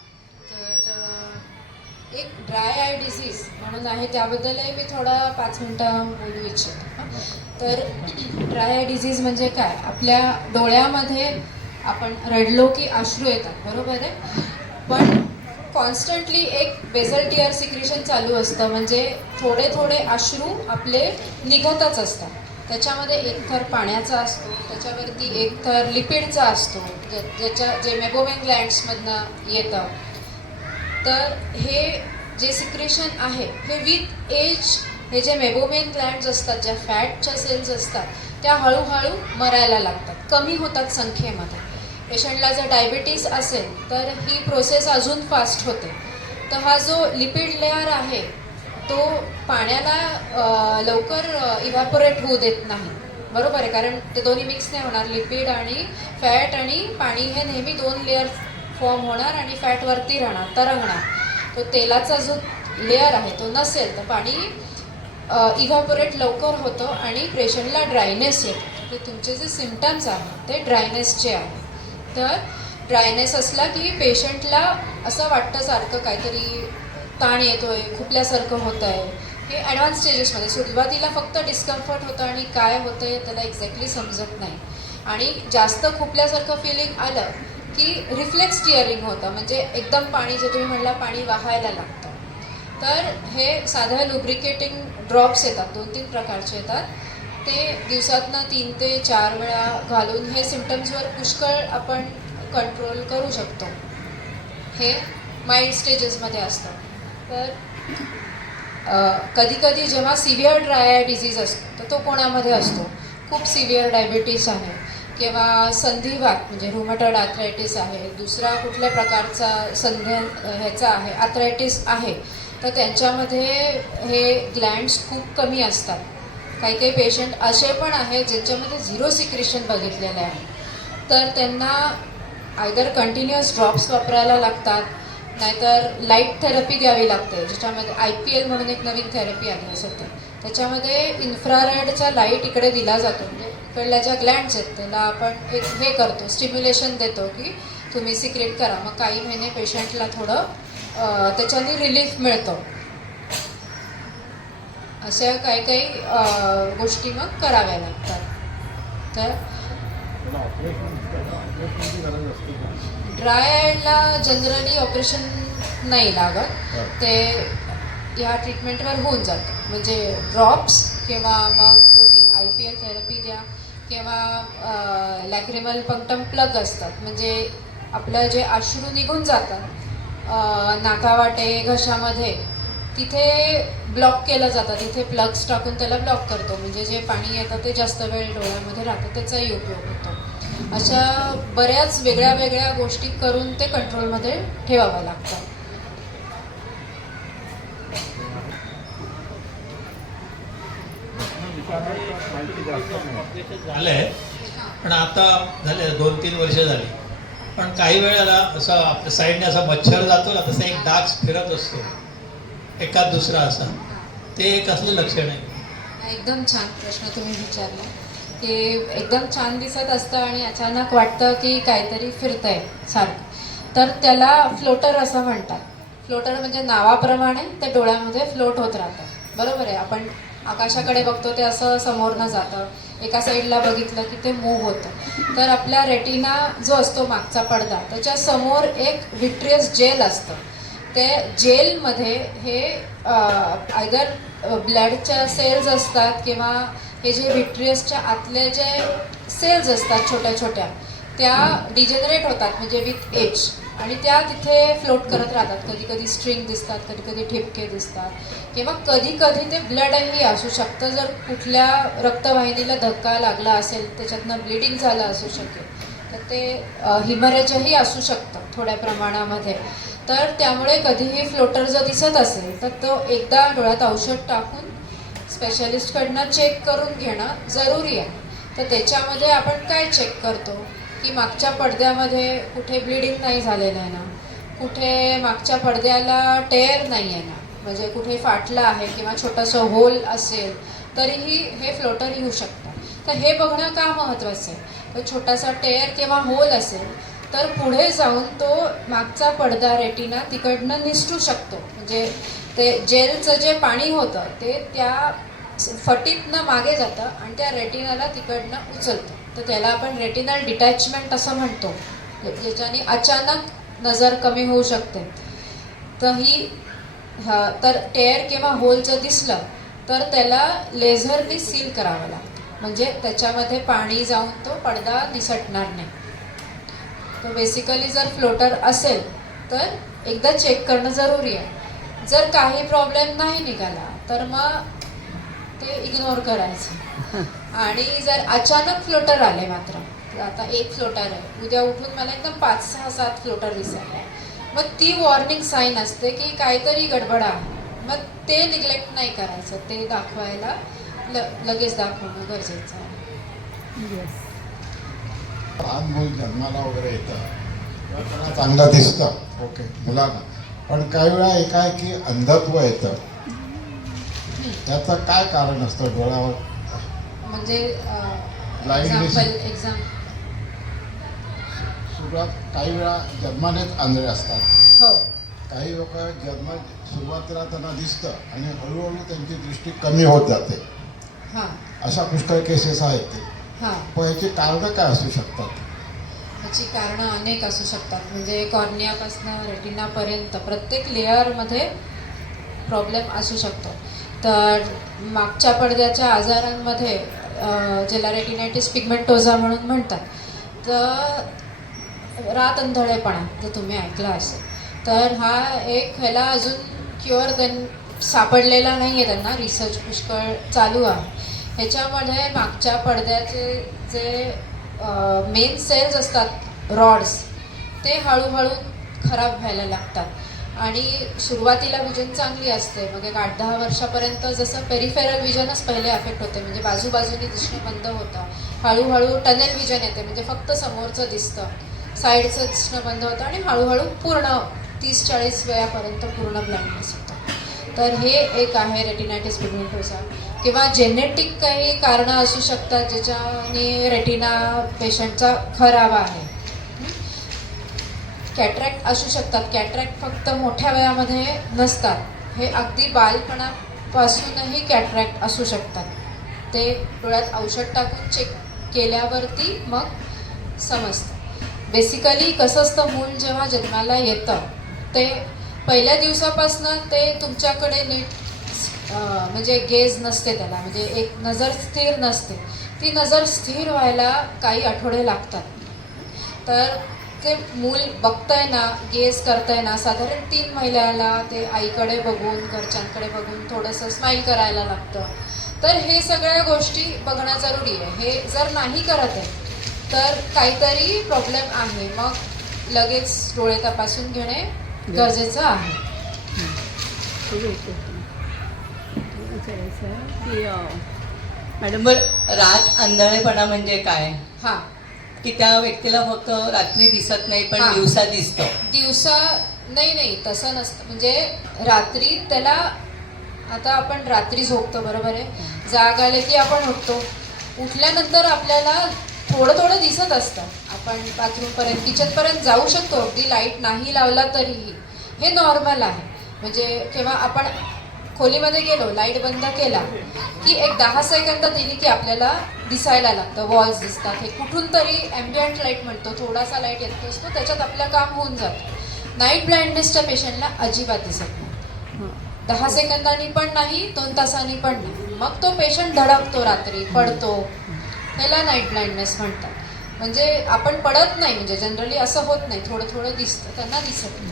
तर एक ड्राय आय डिसीज म्हणून आहे, त्याबद्दलही मी थोडा 5 मिनटं बोलू इच्छिते. हां. तर ड्राय आय डिसीज म्हणजे काय, आपल्या डोळ्यामध्ये आपण रडलो की अश्रू येतात, बरोबर आहे, पण कॉन्स्टंटली एक बेसल टीयर सिक्रिशन चालू असतं, म्हणजे थोडे थोडे अश्रू आपले निघतच असतात. त्याच्यामध्ये एक थर पाण्याचा असतो, त्याच्यावरती एक थर लिपिडचा असतो, जे मेबोमेन ग्लँड्समधनं येतं. तर हे जे सिक्रेशन आहे हे विथ एज, हे जे मेबोमेन ग्लँड्स असतात, ज्या फॅटच्या सेल्स असतात, त्या हळूहळू मरायला लागतात, कमी होतात संख्येमध्ये. पेशंटला जर डायबिटीस असेल तर ही प्रोसेस अजून फास्ट होते. तर हा जो लिपिड लेअर आहे तो पाण्याला लवकर इव्हॅपोरेट होऊ देत नाही, बरोबर आहे, कारण ते दोन्ही मिक्स नाही होणार. लिपिड आणि फॅट आणि पाणी हे नेहमी 2 लेअर फॉर्म होणार आणि फॅट वरती राहणार, तरंगणार. तो तेलाचा जो लेअर आहे तो नसेल तर पाणी इव्हॅपोरेट लवकर होतं आणि पेशंटला ड्रायनेस येतो. ते तुमचे जे सिम्पटम्स आहेत ते ड्रायनेसचे आहेत. तर ड्रायनेस असला की पेशंटला असं वाटतं सारखं काहीतरी ताण येतोय, खुपल्यासारखं होतं आहे. हे ॲडव्हान्स स्टेजेसमध्ये, सुरुवातीला फक्त डिस्कम्फर्ट होतं आणि काय होतं आहे त्याला एक्झॅक्टली समजत नाही. आणि जास्त खुपल्यासारखं फिलिंग आलं की रिफ्लेक्स टिअरिंग होतं, म्हणजे एकदम पाणी, जे तुम्ही म्हणला पाणी वाहायला लागतं. तर हे साधं लुब्रिकेटिंग ड्रॉप्स येतात, 2-3 प्रकारचे येतात. ते दिवसातनं 3 ते 4 वेळा घालून हे सिम्पटम्सवर पुष्कळ आपण कंट्रोल करू शकतो. हे माइल्ड स्टेजेसमध्ये असतं. तर कधी कधी जेव्हा सिव्हिअर ड्राय आय डिसीज असतो तर तो कोणामध्ये असतो, खूप सिव्हिअर डायबिटीस आहे किंवा संधिवात म्हणजे रुमॅटॉइड आर्थरायटिस आहे, दुसरा कुठल्या प्रकारचा ह्याचा आहे आर्थरायटिस आहे, तर त्यांच्यामध्ये हे ग्लँड्स खूप कमी असतात. काही काही पेशंट असे पण आहेत ज्यांच्यामध्ये 0 सिक्रेशन बघितलेलं आहे. तर त्यांना आयदर कंटिन्युअस ड्रॉप्स वापरायला लागतात, नाहीतर लाईट थेरपी द्यावी लागते, ज्याच्यामध्ये IPL म्हणून एक नवीन थेरपी आली आहे सध्या. त्याच्यामध्ये इन्फ्रारेडचा लाईट इकडे दिला जातो, म्हणजे इकडल्या ज्या ग्लँड्स आहेत त्याला आपण एक हे करतो, स्टिम्युलेशन देतो की तुम्ही सिक्रेट करा. मग काही महिने पेशंटला थोडं त्याच्याने रिलीफ मिळतो. अशा काही काही गोष्टी मग कराव्या लागतात. तर त्याला ऑपरेशनची गरज असते का? ड्राय आयला जनरली ऑपरेशन नाही लागत, ते ह्या ट्रीटमेंटवर होऊन जातं. म्हणजे ड्रॉप्स किंवा मग तुम्ही IPL थेरपी द्या किंवा लॅक्रिमल पंक्टम प्लग असतात, म्हणजे आपलं जे अश्रू निघून जातात नाकावाटे घशामध्ये, तिथे ब्लॉक केलं जातं, तिथे प्लग्स टाकून त्याला ब्लॉक करतो, म्हणजे जे पाणी येतं ते जास्त वेळ डोळ्यामध्ये राहतं, त्याचाही उपयोग होतो. अशा बऱ्याच वेगळ्या वेगळ्या गोष्टी करून ते कंट्रोलमध्ये ठेवावं लागतं. माहिती जास्त नाही. ऑपरेशन झालंय, पण आता झाले 2-3 वर्ष झाली. पण काही वेळेला असं आपल्या साईडने असा मच्छर जातो ना, तसा एक डाग फिरत असतो एकात दुसरा असा, ते एक असलं लक्षण आहे. एकदम छान प्रश्न तुम्ही विचारला, की एकदम छान दिसत असतं आणि अचानक वाटतं की काहीतरी फिरतंय सारखं, तर त्याला फ्लोटर असं म्हणतात. फ्लोटर म्हणजे नावाप्रमाणे ते डोळ्यामध्ये फ्लोट होत राहतं, बरोबर आहे. आपण आकाशाकडे बघतो ते असं समोरनं जातं, एका साईडला बघितलं की ते मूव्ह होतं. तर आपल्या रेटिना जो असतो मागचा पडदा, त्याच्या समोर एक व्हिट्रियस जेल असतं. ते जेलमध्ये हे आयदर ब्लडच्या सेल्स असतात किंवा हे जे व्हिट्रियसच्या आतले जे सेल्स असतात छोट्या छोट्या, त्या डिजेनरेट होतात म्हणजे विथ एज, आणि त्या तिथे फ्लोट करत राहतात. कधी कधी स्ट्रिंग दिसतात, कधी कधी ठिपके दिसतात, किंवा कधी कधी ते ब्लडही असू शकतं. जर कुठल्या रक्तवाहिनीला धक्का लागला असेल, त्याच्यातनं ब्लिडिंग झालं असू शकेल, तर ते हिमरेजही असू शकतं थोड्या प्रमाणामध्ये. तर त्यामुळे कधीही फ्लोटर जर दिसत असेल तर तो एकदा डोळ्यात औषध टाकून स्पेशलिस्टकडनं चेक करून घेणं जरुरी आहे. तर त्याच्यामध्ये आपण काय चेक करतो की मागच्या पडद्यामध्ये कुठे ब्लिडिंग नाही झालेलं आहे ना, कुठे मागच्या पडद्याला टेअर नाही आहे ना, म्हणजे कुठे फाटलं आहे किंवा छोटंसं होल असेल तरीही हे फ्लोटर येऊ शकतं. तर हे बघणं का महत्त्वाचं आहे? तर छोटासा टेअर किंवा होल असेल तर पुढे जाऊन तो मागचा पडदा रेटिना तिकडनं निसटू शकतो. म्हणजे ते जेलचं जे पाणी होतं ते त्या फटीतनं मागे जातं आणि त्या रेटिनाला तिकडनं उचलतं. तर त्याला आपण रेटिनल डिटॅचमेंट असं म्हणतो, ज्याच्याने अचानक नजर कमी होऊ शकते. तर टेअर किंवा होल जर दिसलं तर त्याला लेझरने सील करावं लागतं. म्हणजे त्याच्यामध्ये पाणी जाऊन तो पडदा निसटणार नाही. तर बेसिकली जर फ्लोटर असेल तर एकदा चेक करणं जरुरी आहे. जर काही प्रॉब्लेम नाही निघाला तर मग ते इग्नोर करायचं. आणि जर अचानक फ्लोटर आले मात्र, आता एक फ्लोटर आहे, उद्या उठून मला एकदम 5, 6, 7 फ्लोटर दिसायला, मग ती वॉर्निंग साईन असते की काहीतरी गडबड आहे. मग ते निग्लेक्ट नाही करायचं, ते दाखवायला लगेच दाखवणं गरजेचं आहे. लहान मूल जन्माला वगैरे येतं तेव्हा त्यांना चांगलं दिसतं ओके मुलांना, पण काही वेळा एकाएकी अंधत्व येतं. त्याचं काय कारण असतं डोळ्यावर? म्हणजे Blindness. एक्झाम्पल सुरुवात काही वेळा जन्मानेच आंधळे असतात. हो, काही लोक सुरुवातीला त्यांना दिसतं आणि हळूहळू त्यांची दृष्टी कमी होत जाते. हां अशा पुष्कळ केसेस आहेत ते. हां. पण याची कारणं काय असू शकतात? याची कारणं अनेक असू शकतात. म्हणजे कॉर्नियापासून रेटिनापर्यंत प्रत्येक लेअरमध्ये प्रॉब्लेम असू शकतो. तर मागच्या पडद्याच्या आजारांमध्ये ज्याला रेटिनायटिस पिगमेंटोजा म्हणून म्हणतात, तर रात अंधळेपणा जर तुम्ही ऐकला असेल तर हा एक ह्याला अजून क्युअर सापडलेला नाही आहे. त्यांना रिसर्च पुष्कळ चालू आहे. ह्याच्यामध्ये मागच्या पडद्याचे जे मेन सेल्स असतात रॉड्स, ते हळूहळू खराब व्हायला लागतात. आणि सुरुवातीला विजन चांगली असते, मग एक 8-10 वर्षापर्यंत जसं पेरिफेरल विजनच पहिले अफेक्ट होते, म्हणजे बाजूबाजूनी दिसणं बंद होतं. हळूहळू टनेल विजन येते, म्हणजे फक्त समोरचं दिसतं, साईडचं दिसणं बंद होतं आणि हळूहळू पूर्ण 30-40 वेळापर्यंत पूर्ण ब्लाइंडनेस होतं. तर हे एक आहे रेटिनायटिस पिगमेंटोसा. किंवा जेनेटिक काही कारणं असू शकतात ज्याच्याने रेटिना पेशंटचा खराब आहे. कॅटरॅक्ट असू शकतात. कॅटरॅक्ट फक्त मोठ्या वयामध्ये नसतात, हे अगदी बालपणापासूनही कॅटरॅक्ट असू शकतात. ते डोळ्यात औषध टाकून चेक केल्यावरती मग समजतं. बेसिकली कसं असतं, मूल जेव्हा जन्माला येतं ते पहिल्या दिवसापासून ते तुमच्याकडे नीट म्हणजे गेज नसते त्याला, म्हणजे एक नजर स्थिर नसते. ती नजर स्थिर व्हायला काही आठवडे लागतात. तर ते मूल बघतंय ना, गेज करतंय ना, साधारण 3 महिन्याला ते आईकडे बघून, घरच्यांकडे बघून थोडंसं स्माईल करायला लागतं. तर हे सगळ्या गोष्टी बघणं जरुरी आहे. हे जर नाही करत आहे तर काहीतरी प्रॉब्लेम आहे, मग लगेच डोळे तपासून घेणे गरजेचं आहे. मॅडम, रात आंधळेपणा म्हणजे काय? हां, की त्या व्यक्तीला फक्त रात्री दिसत नाही पण हां. दिवसा दिसतं? दिवसा नाही तसं नसतं. म्हणजे रात्री त्याला, आता आपण रात्री झोपतो बरोबर आहे, जाग आले की आपण उठतो. उठल्यानंतर आपल्याला थोडं दिसत असतं. आपण बाथरूमपर्यंत, किचनपर्यंत जाऊ शकतो अगदी लाईट नाही लावला तरीही. हे नॉर्मल आहे. म्हणजे केव्हा आपण खोलीमध्ये गेलो, लाईट बंद केला की एक 10 सेकंद दिली की आपल्याला दिसायला लागतं, वॉल्स दिसतात. हे कुठून तरी ॲम्बियंट लाईट म्हणतो, थोडासा लाईट येतो असतो, त्याच्यात आपलं काम होऊन जातं. नाईट ब्लाइंडनेसच्या पेशंटला अजिबात दिसत नाही. 10 सेकंदांनी पण नाही, 2 तासांनी पण नाही. मग तो पेशंट धडकतो, रात्री पडतो. त्याला नाईट ब्लाइंडनेस म्हणतात. म्हणजे आपण पडत नाही, म्हणजे जनरली असं होत नाही, थोडं दिसतं, त्यांना दिसत नाही.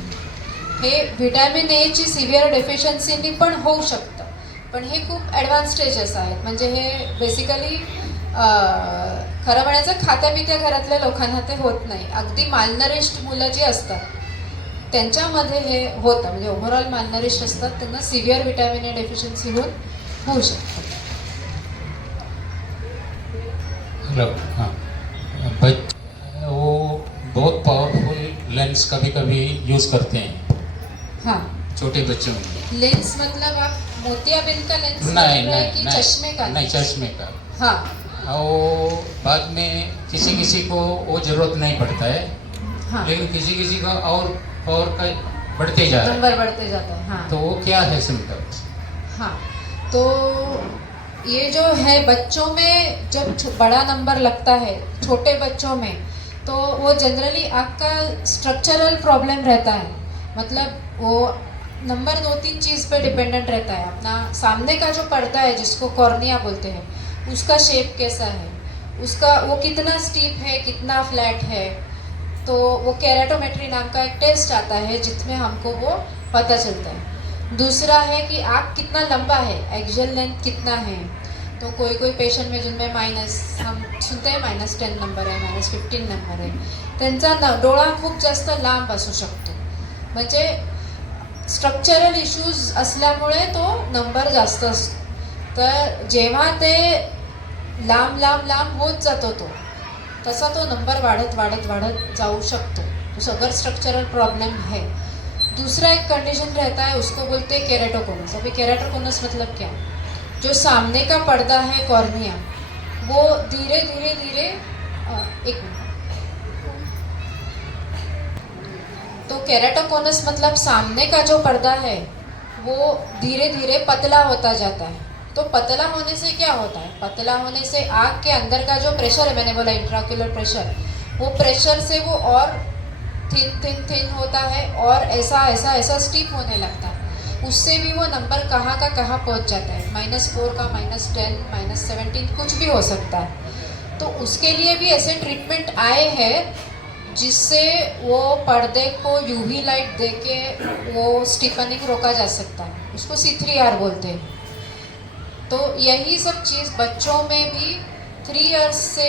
हे व्हिटॅमिन एची सिव्हिअर डेफिशियन्सीनी पण होऊ शकतं. पण हे खूप ॲडव्हान्स स्टेजेस आहेत. म्हणजे हे बेसिकली खरं म्हणायचं खात्यापित्या घरातल्या लोकांना ते होत नाही. अगदी मालनरिश्ड मुलं जी असतात त्यांच्यामध्ये हे होतं. म्हणजे ओव्हरऑल मालनरिश्ड असतात, त्यांना सिव्हिअर व्हिटॅमिन ए डेफिशियन्सी होऊ शकतं. हेलो, हाँ, बट वो बहुत पावरफुल लेंस कभी कभी यूज़ करते हैं हां, छोटे बच्चों में। लेंस मतलब आप मोतियाबिंद का लेंस नहीं बोल रहे हैं नहीं कि चश्मे का? नहीं, चश्मे का। हाँ, और बाद में किसी किसी को वो ज़रूरत नहीं पड़ता है, हाँ, लेकिन किसी किसी का और का बढ़ते जा रहा है। नंबर बढ़ते जाता है। हाँ तो वो क्या है सिम्टम्स? हाँ, तो ये जो है बच्चों में जब बड़ा नंबर लगता है छोटे बच्चों में, तो वो जनरली आँख का स्ट्रक्चरल प्रॉब्लम रहता है। मतलब वो नंबर 2-3 चीज़ पे डिपेंडेंट रहता है। अपना सामने का जो पर्दा है जिसको कॉर्निया बोलते हैं, उसका शेप कैसा है, उसका वो कितना स्टीप है, कितना फ्लैट है। तो वो केराटोमेट्री नाम का एक टेस्ट आता है जिसमें हमको वो पता चलता है। दूसरा है कि आँख कितना लंबा है, एक्सियल लेंथ कितना है। तो कोई कोई पेशंट में जिनमें मायनस, हम सुनते हैं -10 नंबर आहे, -15 नंबर आहे, त्यांचा डोळा खूप जास्त लांब असू शकतो. म्हणजे स्ट्रक्चरल इश्यूज असल्यामुळे तो नंबर जास्त असतो. तर जेव्हा ते लांब लांब लांब होत जातो तो तसा तो नंबर वाढत वाढत वाढत जाऊ शकतो. तो अगर स्ट्रक्चरल प्रॉब्लम है. दूसरा एक कंडीशन रहता है, उसको बोलते हैं केराटोकोनस. अभी केराटोकोनस मतलब क्या? जो सामने का पर्दा है कॉर्निया, वो धीरे धीरे धीरे एक मिनट. तो केराटोकोनस मतलब सामने का जो पर्दा है वो धीरे धीरे पतला होता जाता है. तो पतला होने से क्या होता है? पतला होने से आँख के अंदर का जो प्रेशर है, मैंने बोला इंट्राक्यूलर प्रेशर, वो प्रेशर से वो और थिन होता है और ऐसा ऐसा ऐसा स्टीप होने लगता है. उससे भी वो नंबर कहाँ का कहाँ पहुँच जाता है. -4 का -10, -17 कुछ भी हो सकता है. तो उसके लिए भी ऐसे ट्रीटमेंट आए हैं जिससे वो पर्दे को यूवी लाइट दे के वो स्टीफनिंग रोका जा सकता है. उसको C3R बोलते हैं. तो यही सब चीज़ बच्चों में भी 3 इयर्स से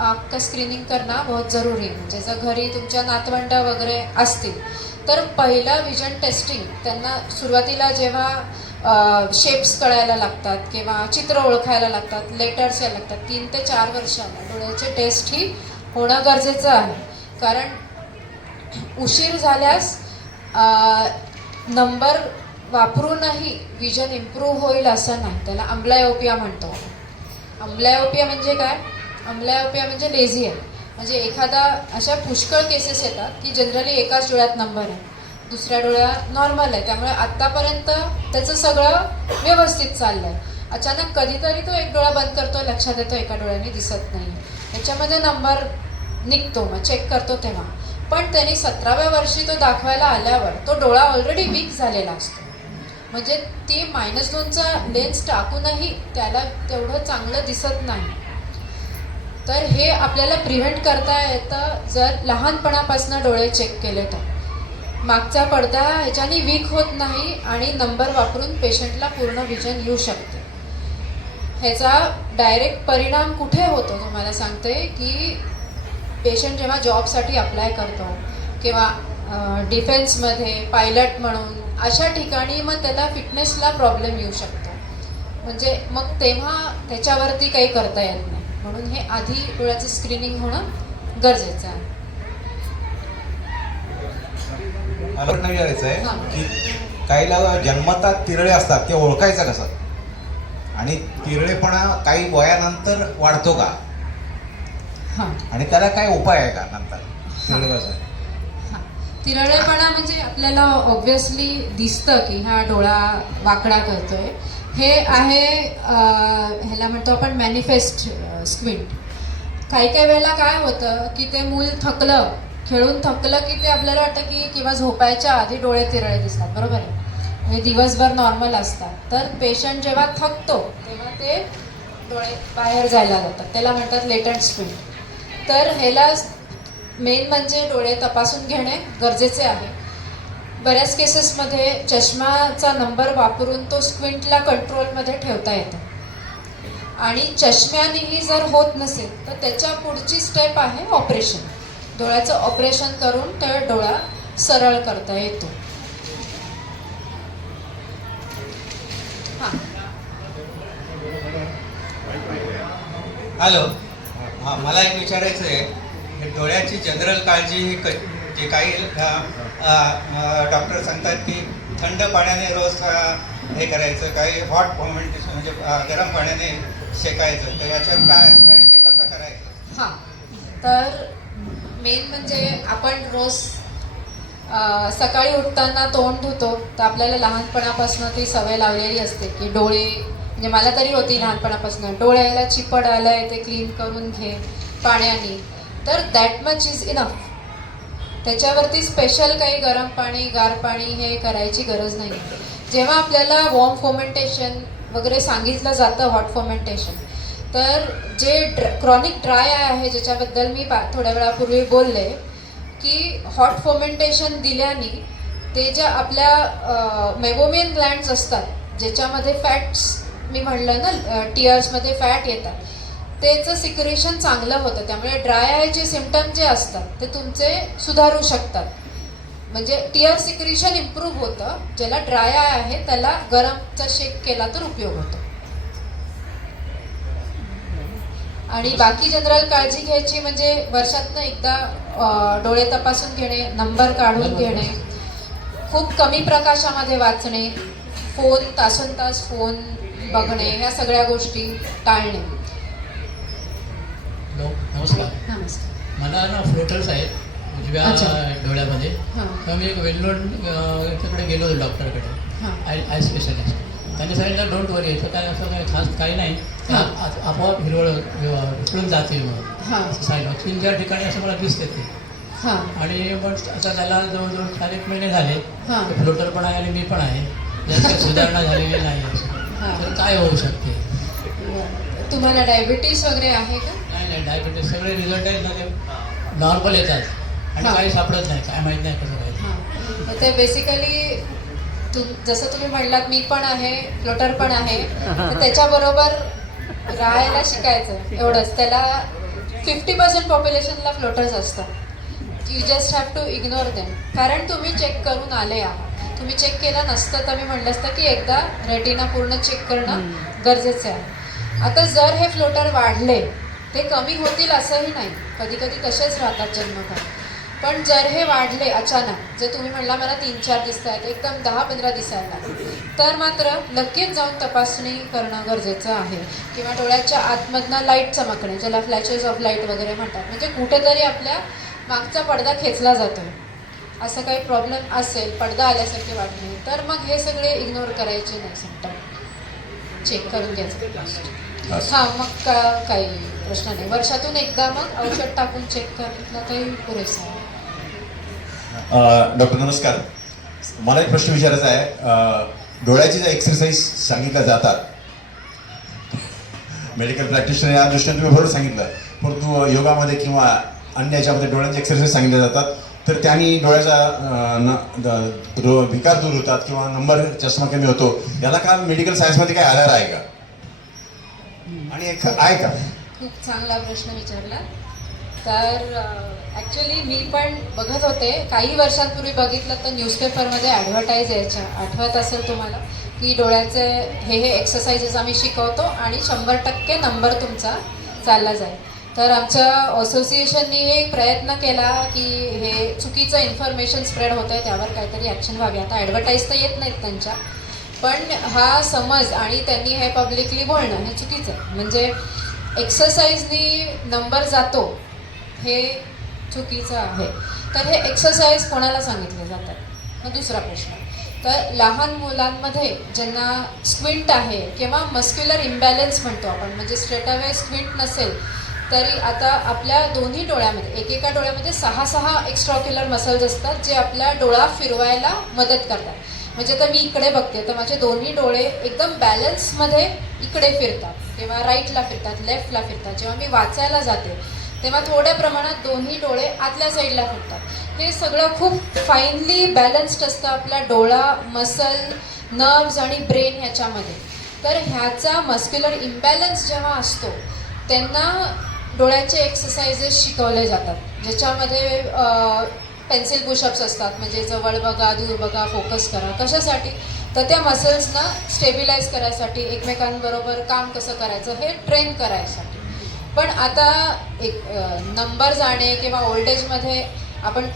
आँख का स्क्रीनिंग करना बहुत ज़रूरी आहे. जसं घरी तुमच्या नातवंड वगैरे असतील तर पहिला विजन टेस्टिंग त्यांना सुरुवातीला जेव्हा शेप्स कळायला लागतात किंवा चित्र ओळखायला लागतात, लेटर्स यायला लागतात, 3 ते 4 वर्षांना डोळ्याचे टेस्ट ही होणं गरजेचं आहे. कारण उशीर झाल्यास नंबर वापरूनही विजन इम्प्रूव्ह होईल असं नाही. त्याला अम्ब्लायोपिया म्हणतो. अम्ब्लायोपिया म्हणजे काय? अम्ब्लायोपिया म्हणजे लेझी आहे. म्हणजे एखादा अशा पुष्कळ केसेस येतात की जनरली एकाच डोळ्यात नंबर आहे, दुसऱ्या डोळ्यात नॉर्मल आहे, त्यामुळे आत्तापर्यंत त्याचं सगळं व्यवस्थित चाललं आहे. अचानक कधीतरी तो एक डोळा बंद करतो, लक्षात येतो एका डोळ्याने दिसत नाही, त्याच्यामध्ये नंबर निघतो, मग चेक करतो तेव्हा. पण त्यांनी 17व्या वर्षी तो दाखवायला आल्यावर तो डोळा ऑलरेडी वीक झालेला असतो. म्हणजे ती -2चा लेन्स टाकूनही त्याला तेवढं चांगलं दिसत नाही. तर हे आपल्याला प्रिव्हेंट करता येतं जर लहानपणापासून डोळे चेक केले तर. मागचा पडदा ह्याच्याने वीक होत नाही आणि नंबर वापरून पेशंटला पूर्ण विजन येऊ शकते. ह्याचा डायरेक्ट परिणाम कुठे होतो तुम्हाला सांगते की पेशंट जेव्हा जॉबसाठी अप्लाय करतो किंवा डिफेन्समध्ये पायलट म्हणून अशा ठिकाणी मग त्याला फिटनेसला प्रॉब्लेम येऊ शकतो. म्हणजे मग तेव्हा त्याच्यावरती काही करता येत नाही. म्हणून हे आधी डोळ्याचं स्क्रीनिंग होणं गरजेचं आहे. मला प्रश्न विचारायचं आहे हां. की काहीला जन्मतात तिरळे असतात, ते ओळखायचं कसं? आणि तिरळेपणा काही वयानंतर वाढतो का? हां आणि त्याला काय उपाय आहे का नंतर तिरळे कसं? तिरळेपणा म्हणजे आपल्याला ऑब्व्हियसली दिसतं की हा डोळा वाकडा करतोय. हे आहे ह्याला म्हणतो आपण मॅनिफेस्ट स्क्विंट. काही काही वेळेला काय होतं की ते मूल थकलं, खेळून थकलं की ते आपल्याला वाटतं की किंवा झोपायच्या आधी डोळे तिरळे दिसतात, बरोबर आहे. हे दिवसभर नॉर्मल असतात. तर पेशंट जेव्हा थकतो तेव्हा ते डोळे बाहेर जायला जातात, त्याला म्हणतात लेटंट स्क्विंट. तर ह्याला मेन म्हणजे डोळे तपासून घेणे गरजेचे आहे. बऱ्याच केसेसमध्ये चष्माचा नंबर वापरून तो स्क्विंटला कंट्रोलमध्ये ठेवता येतो. आणि चष्म्यानेही जर होत नसेल तर त्याच्या पुढची स्टेप आहे ऑपरेशन. डोळ्याचं ऑपरेशन करून तो डोळा सरळ करता येतो. हां हॅलो, हां, मला एक विचारायचं आहे, डोळ्याची जनरल काळजी ही जे काही डॉक्टर सांगतात की थंड पाण्याने रोज हे करायचं, काही हॉट म्हणजे गरम पाण्याने शेकायचं, तर याच्यात काय असतं आणि ते कसं करायचं? हां, तर मेन म्हणजे आपण रोज सकाळी उठताना तोंड धुतो, तर आपल्याला लहानपणापासून ती सवय लावलेली असते की डोळे, म्हणजे मला तरी होती लहानपणापासून, डोळ्याला चिपड आलंय ते क्लीन करून घे पाण्याने, तर दॅट मच इज इनफ. त्याच्यावरती स्पेशल काही गरम पाणी गार पाणी हे करायची गरज नाही. जेव्हा आपल्याला वॉर्म फॉर्मेंटेशन वगैरे सांगितलं जातं, हॉट फॉर्मेंटेशन, तर जे क्रॉनिक ड्राय आहे ज्याच्याबद्दल मी थोड्या वेळापूर्वी बोलले की हॉट फॉर्मेंटेशन दिल्याने ते ज्या आपल्या मेबोमियन ग्लँड्स असतात ज्याच्यामध्ये फॅट्स, मी म्हणलं ना टिअर्समध्ये फॅट येतात, त्याचं सिक्रेशन चांगलं होतं. त्यामुळे ड्राय आयचे सिम्पटम जे असतात ते तुमचे सुधारू शकतात. म्हणजे टिअर सिक्रेशन इम्प्रूव्ह होतं. ज्याला ड्राय आय आहे त्याला गरमचा शेक केला तर उपयोग होतो. आणि बाकी जनरल काळजी घ्यायची म्हणजे वर्षातनं एकदा डोळे तपासून घेणे, नंबर काढून घेणे, खूप कमी प्रकाशामध्ये वाचणे, फोन तासोनतास फोन बघणे, ह्या सगळ्या गोष्टी टाळणे. नमस्कार. नमस्कार. मला ना फ्लोटर्स आहेत उजव्या अच्छा. डोळ्यामध्ये. हां. तर मी एक वेल्लोन तिकडे गेलो होतो डॉक्टरकडे, हां. I specialist. त्यांनी सांगितलं डोंट वरी, याचं काय असं काही खास काही नाही, हां. आपोआप उकळून जाते म्हणून हां. सांगितलं. 3-4 ठिकाणी असं मला दिसते ते. हां. आणि मग आता त्याला जवळजवळ 4-1 महिने झाले. हां. फ्लोटर पण आहे आणि मी पण आहे, याची सुधारणा झालेली नाही असं. हां. तर काय होऊ शकते? तुम्हाला डायबिटीस वगैरे आहे का? नाही, डायबिटीस सगळे रिझल्ट आहेत ना ते नॉर्मल येतात आणि हां. काही सापडत नाही, काय माहीत नाही कसं काय. हां. तर ते बेसिकली जसं तुम्ही म्हणलात, मी पण आहे, फ्लोटर पण आहे, तर त्याच्याबरोबर राहायला शिकायचं एवढंच. त्याला 50% पॉप्युलेशनला फ्लोटर्स असतात. You just have to ignore them. कारण तुम्ही चेक करून आले आहात. तुम्ही चेक केलं नसतं तर मी म्हटलं असतं की एकदा रेटिना पूर्ण चेक करणं गरजेचं आहे. आता जर हे फ्लोटर वाढले, ते कमी होतील असंही नाही, कधी कधी तसेच राहतात जन्मभर. पण जर हे वाढले अचानक, जर तुम्ही म्हणला मला 3-4 दिसत आहेत, एकदम 10-15 दिसायला, तर मात्र लगेच जाऊन तपासणी करणं गरजेचं आहे. किंवा डोळ्याच्या आतमधनं लाईट चमकणे, ज्याला फ्लॅशेस ऑफ लाईट वगैरे म्हणतात, म्हणजे कुठेतरी आपल्या मागचा पडदा खेचला जातो, असं काही प्रॉब्लेम असेल, पडदा आल्यासारखे वाटणे, तर मग हे सगळे इग्नोर करायचे नाही, सिम्पटम चेक करून घ्यायचं. हां, मग काही प्रश्न नाही. वर्षातून एकदा मग औषध टाकून चेक करणं तरी पुरेसं आहे. डॉक्टर नमस्कार. मला एक प्रश्न विचारायचा आहे. डोळ्याची ज्या एक्सरसाइज सांगितल्या जातात, मेडिकल प्रॅक्टिशनर या दृष्टीने तुम्ही बरोबर सांगितलं, परंतु योगामध्ये किंवा अन्य याच्यामध्ये डोळ्यांची एक्सरसाइज सांगितल्या जातात, तर त्यांनी डोळ्याचा विकार दूर होतात किंवा नंबर चष्मा कमी होतो. याला का मेडिकल सायन्समध्ये काय आधार आहे का आणि आहे का? खूप चांगला प्रश्न विचारला. तर ॲक्च्युली मी पण बघत होते, काही वर्षांपूर्वी बघितलं तर न्यूजपेपरमध्ये ॲडव्हर्टाईज यायच्या, आठवत असेल तुम्हाला, की डोळ्याचे हे एक्सरसाइजेस आम्ही शिकवतो आणि 100% नंबर तुमचा चालला जाईल. तर आमच्या असोसिएशननी एक प्रयत्न केला की हे चुकीचं इन्फॉर्मेशन स्प्रेड होतं आहे, त्यावर काहीतरी ॲक्शन व्हावी. आता ॲडव्हर्टाईज तर येत नाहीत त्यांच्या, पण हा समज आणि त्यांनी हे पब्लिकली बोलणं हे चुकीचं आहे. म्हणजे एक्सरसाइजनी नंबर जातो हे चुकीचं आहे. तर हे एक्सरसाइज कोणाला सांगितले जातात? मग दुसरा प्रश्न, तर लहान मुलांमध्ये ज्यांना स्क्विंट आहे किंवा मस्क्युलर इम्बॅलन्स म्हणतो आपण, म्हणजे स्ट्रेट अवे स्क्विंट नसेल तरी आता आपल्या दोन्ही डोळ्यामध्ये, एकेका डोळ्यामध्ये 6 एक्स्ट्राक्युलर मसल्स असतात जे आपला डोळा फिरवायला मदत करतात. म्हणजे आता मी इकडे बघते तर माझे दोन्ही डोळे एकदम बॅलन्समध्ये इकडे फिरतात, किंवा राईटला फिरतात, लेफ्टला फिरतात. जेव्हा मी वाचायला जाते तेव्हा थोड्या प्रमाणात दोन्ही डोळे आतल्या साईडला फिरतात. हे सगळं खूप फाईनली बॅलन्स्ड असतं आपला डोळा, मसल, नर्व्स आणि ब्रेन ह्याच्यामध्ये. तर ह्याचा मस्क्युलर इम्बॅलन्स जेव्हा असतो त्यांना डोळ्याचे एक्सरसाइजेस शिकवले जातात, ज्याच्यामध्ये पेन्सिल पुशअप्स असतात, म्हणजे जवळ बघा, दूर बघा, फोकस करा. कशासाठी? तर त्या मसल्सना स्टेबिलाइज करायसाठी, एकमेकांबरोबर काम कसं करायचं हे ट्रेन करायसाठी. पण आता एक नंबर जाणे किंवा ओल्ड एजमध्ये आपण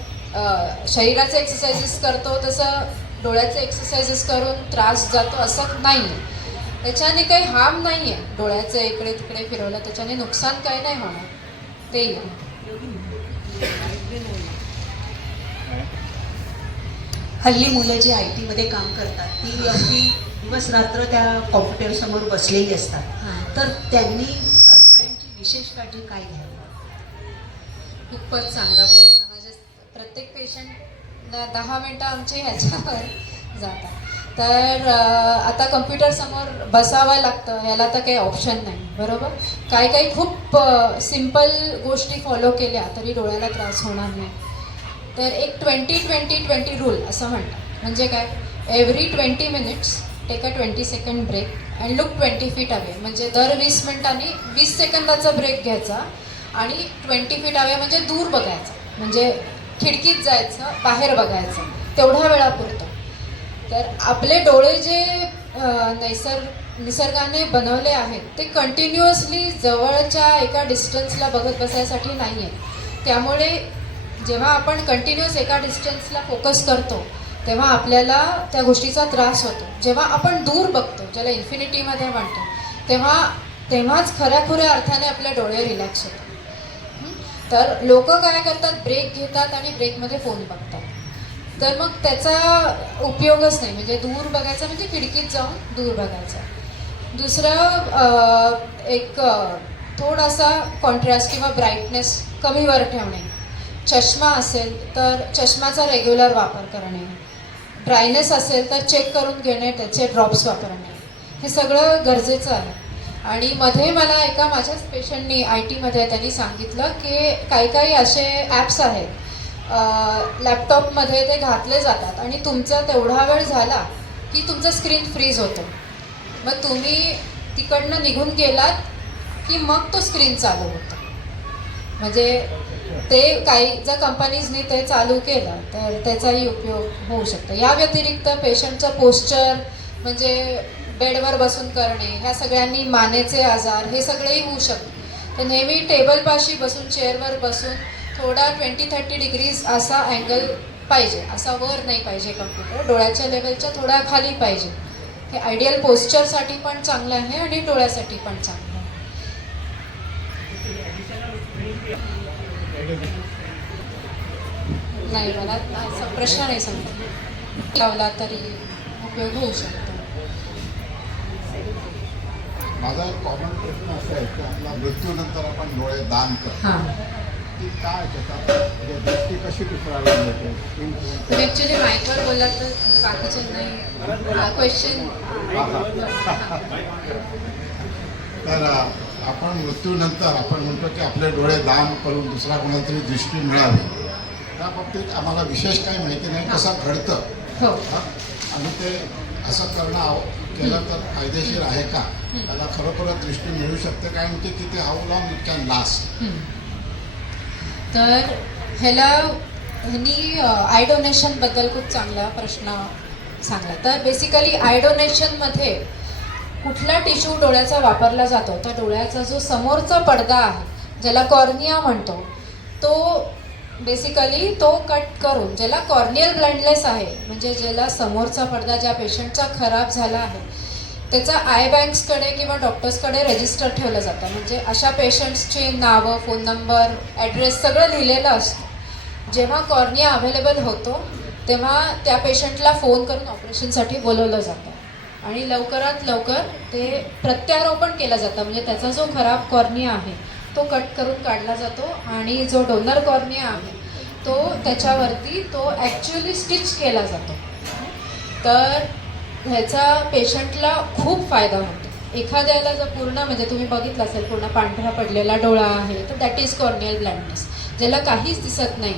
शरीराचे एक्सरसाइजेस करतो तसं डोळ्याचे एक्सरसाइजेस करून त्रास जातो असं नाही. त्याच्याने काही हार्म नाही आहे. डोळ्याचं इकडे तिकडे फिरवलं त्याच्याने नुकसान काही नाही होणार ते हल्ली मुलं जी आय टीमध्ये काम करतात ती अगदी दिवस रात्र त्या कॉम्प्युटरसमोर बसलेली असतात, तर त्यांनी डोळ्यांची विशेष काळजी काय घ्यावी? खूपच चांगला प्रश्न. म्हणजे प्रत्येक पेशंट 10 मिनटं आमचे ह्याच्यावर जातात. तर आता कम्प्युटर समोर बसावं लागतं, ह्याला तर काही ऑप्शन नाही, बरोबर. काही खूप सिम्पल गोष्टी फॉलो केल्या तरी डोळ्याला त्रास होणार नाही. तर एक 20-20-20 रूल असं म्हणतात. म्हणजे काय, every 20 minutes take a 20 second break and look 20 feet away. म्हणजे दर 20 मिनिटांनी 20 सेकंदाचा ब्रेक घ्यायचा आणि 20 फीट अवे म्हणजे दूर बघायचं. म्हणजे खिडकीत जायचं, बाहेर बघायचं, तेवढ्या वेळापुरतं. तर आपले डोळे जे निसर्गाने बनवले आहेत ते कंटिन्युअसली जवळच्या एका डिस्टन्सला बघत बसायसाठी नाही आहे. त्यामुळे जेव्हा आपण कंटिन्युअस एका डिस्टन्सला फोकस करतो तेव्हा आपल्याला त्या गोष्टीचा त्रास होतो. जेव्हा आपण दूर बघतो, ज्याला इन्फिनिटीमध्ये म्हणतो, तेव्हाच खऱ्याखुऱ्या अर्थाने आपले डोळे रिलॅक्स होतात. तर लोक काय करतात, ब्रेक घेतात आणि ब्रेकमध्ये फोन बघतात. तर मग त्याचा उपयोगच नाही. म्हणजे दूर बघायचं म्हणजे खिडकीत जाऊन दूर बघायचं. दुसरं एक थोडासा कॉन्ट्रास्ट किंवा ब्राईटनेस कमीवर ठेवणे. चष्मा असेल तर चष्माचा रेग्युलर वापर करणे. ड्रायनेस असेल तर चेक करून घेणे, त्याचे ड्रॉप्स वापरणे, हे सगळं गरजेचं आहे. आणि मध्ये मला एका माझ्याच पेशंटनी IT मध्ये त्यांनी सांगितलं की काही असे ॲप्स आहेत लॅपटॉपमध्ये ते घातले जातात आणि तुमचा तेवढा वेळ झाला की तुमचा स्क्रीन फ्रीज होतो. मग तुम्ही तिकडनं निघून गेलात की मग तो स्क्रीन चालू होतो. म्हणजे ते काही जर कंपनीजनी ते चालू केलं तर त्याचाही उपयोग होऊ शकतो. या व्यतिरिक्त पेशंटचं पोस्चर म्हणजे बेडवर बसून करणे, ह्या सगळ्यांनी मानेचे आजार हे सगळेही होऊ शकतं. तर नेहमी टेबलपाशी बसून, चेअरवर बसून थोडा 20-30 डिग्रीज असा अँगल पाहिजे. असा वर नाही पाहिजे कम्प्युटर, डोळ्याच्या लेवलच्या थोडा खाली पाहिजे. हे आयडियल पोस्चरसाठी पण चांगलं आहे आणि डोळ्यासाठी पण चांगलं आहे. नाही, मला असा प्रश्न नाही समजला. लावला तरी उपयोग होऊ शकतो. माझा एक कॉमन प्रश्न असा आहे की आपला मृत्यूनंतर आपण डोळे दान करतो, की काय त्याच्यात म्हणजे दृष्टी कशी टिकवायला मिळते? तुम्ही ॲक्च्युली माईकवर बोललात तर बाकीचे नाही क्वेश्चन. तर आपण मृत्यूनंतर आपण म्हणतो की आपले डोळे दान करून दुसरा कोणाला तरी दृष्टी मिळावी. त्या बाबतीत आम्हाला विशेष काही माहिती नाही, कसं घडतं हो. आणि ते असं केलं तर फायदेशीर आहे का, त्याला खरोखर दृष्टी मिळू शकते काय, म्हणते की ते how long it can last. तर ह्यांनी आय डोनेशनबद्दल खूप चांगला प्रश्न सांगला. तर बेसिकली आय डोनेशनमध्ये कुठला टिश्यू डोळ्याचा वापरला जातो, तर डोळ्याचा जो समोरचा पडदा आहे ज्याला कॉर्निया म्हणतो, तो बेसिकली तो कट करून, ज्याला कॉर्नियल ब्लाइंडनेस आहे म्हणजे ज्याला समोरचा पडदा ज्या पेशंटचा खराब झाला आहे त्याचा आय बँक्सकडे किंवा डॉक्टर्सकडे रजिस्टर ठेवलं जातं. म्हणजे अशा पेशंट्सची नावं, फोन नंबर, ॲड्रेस सगळं लिहिलेलं असतं. जेव्हा कॉर्निया अवेलेबल होतो तेव्हा त्या पेशंटला फोन करून ऑपरेशनसाठी बोलवलं जातं आणि लवकरात लवकर ते प्रत्यारोपण केलं जातं. म्हणजे त्याचा जो खराब कॉर्निया आहे तो कट करून काढला जातो आणि जो डोनर कॉर्निया आहे तो त्याच्यावरती तो ॲक्च्युअली स्टिच केला जातो. तर ह्याचा पेशंटला खूप फायदा होतो. एखाद्याला जर पूर्ण म्हणजे तुम्ही बघितलं असेल पूर्ण पांढरा पडलेला डोळा आहे तर दॅट इज कॉर्नियल ब्लाइंडनेस. ज्याला काहीच दिसत नाही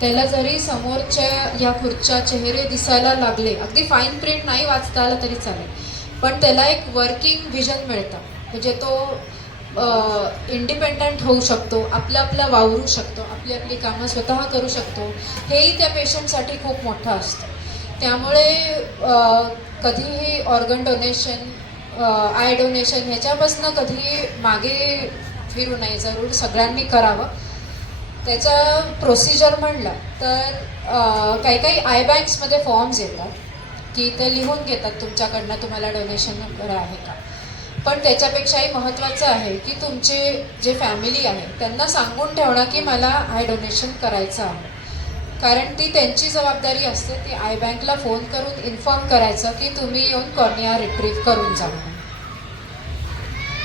त्याला जरी समोरच्या या खुर्च्या चेहरे दिसायला लागले, अगदी फाईन प्रिंट नाही वाचता आलं तरी चालेल, पण त्याला एक वर्किंग व्हिजन मिळतं. म्हणजे तो इंडिपेंडंट होऊ शकतो, आपलं वावरू शकतो, आपली कामं स्वतः करू शकतो. हेही त्या पेशंटसाठी खूप मोठं असतं. त्यामुळे कधीही ऑर्गन डोनेशन, आय डोनेशन ह्याच्यापासून कधी मागे फिरू नये, जरूर सगळ्यांनी करावं. त्याचा प्रोसिजर म्हणलं तर काही आय बँक्समध्ये फॉर्म्स येतात की ते लिहून घेतात तुमच्याकडनं तुम्हाला डोनेशन आहे का. पण त्याच्यापेक्षाही महत्त्वाचं आहे की तुमचे जे फॅमिली आहे त्यांना सांगून ठेवणं की मला आय डोनेशन करायचं आहे. कारण ती त्यांची जबाबदारी असते. ती आय बँकला फोन करून इन्फॉर्म करायचं की तुम्ही येऊन कॉर्निया रिट्रीव्ह करून जा.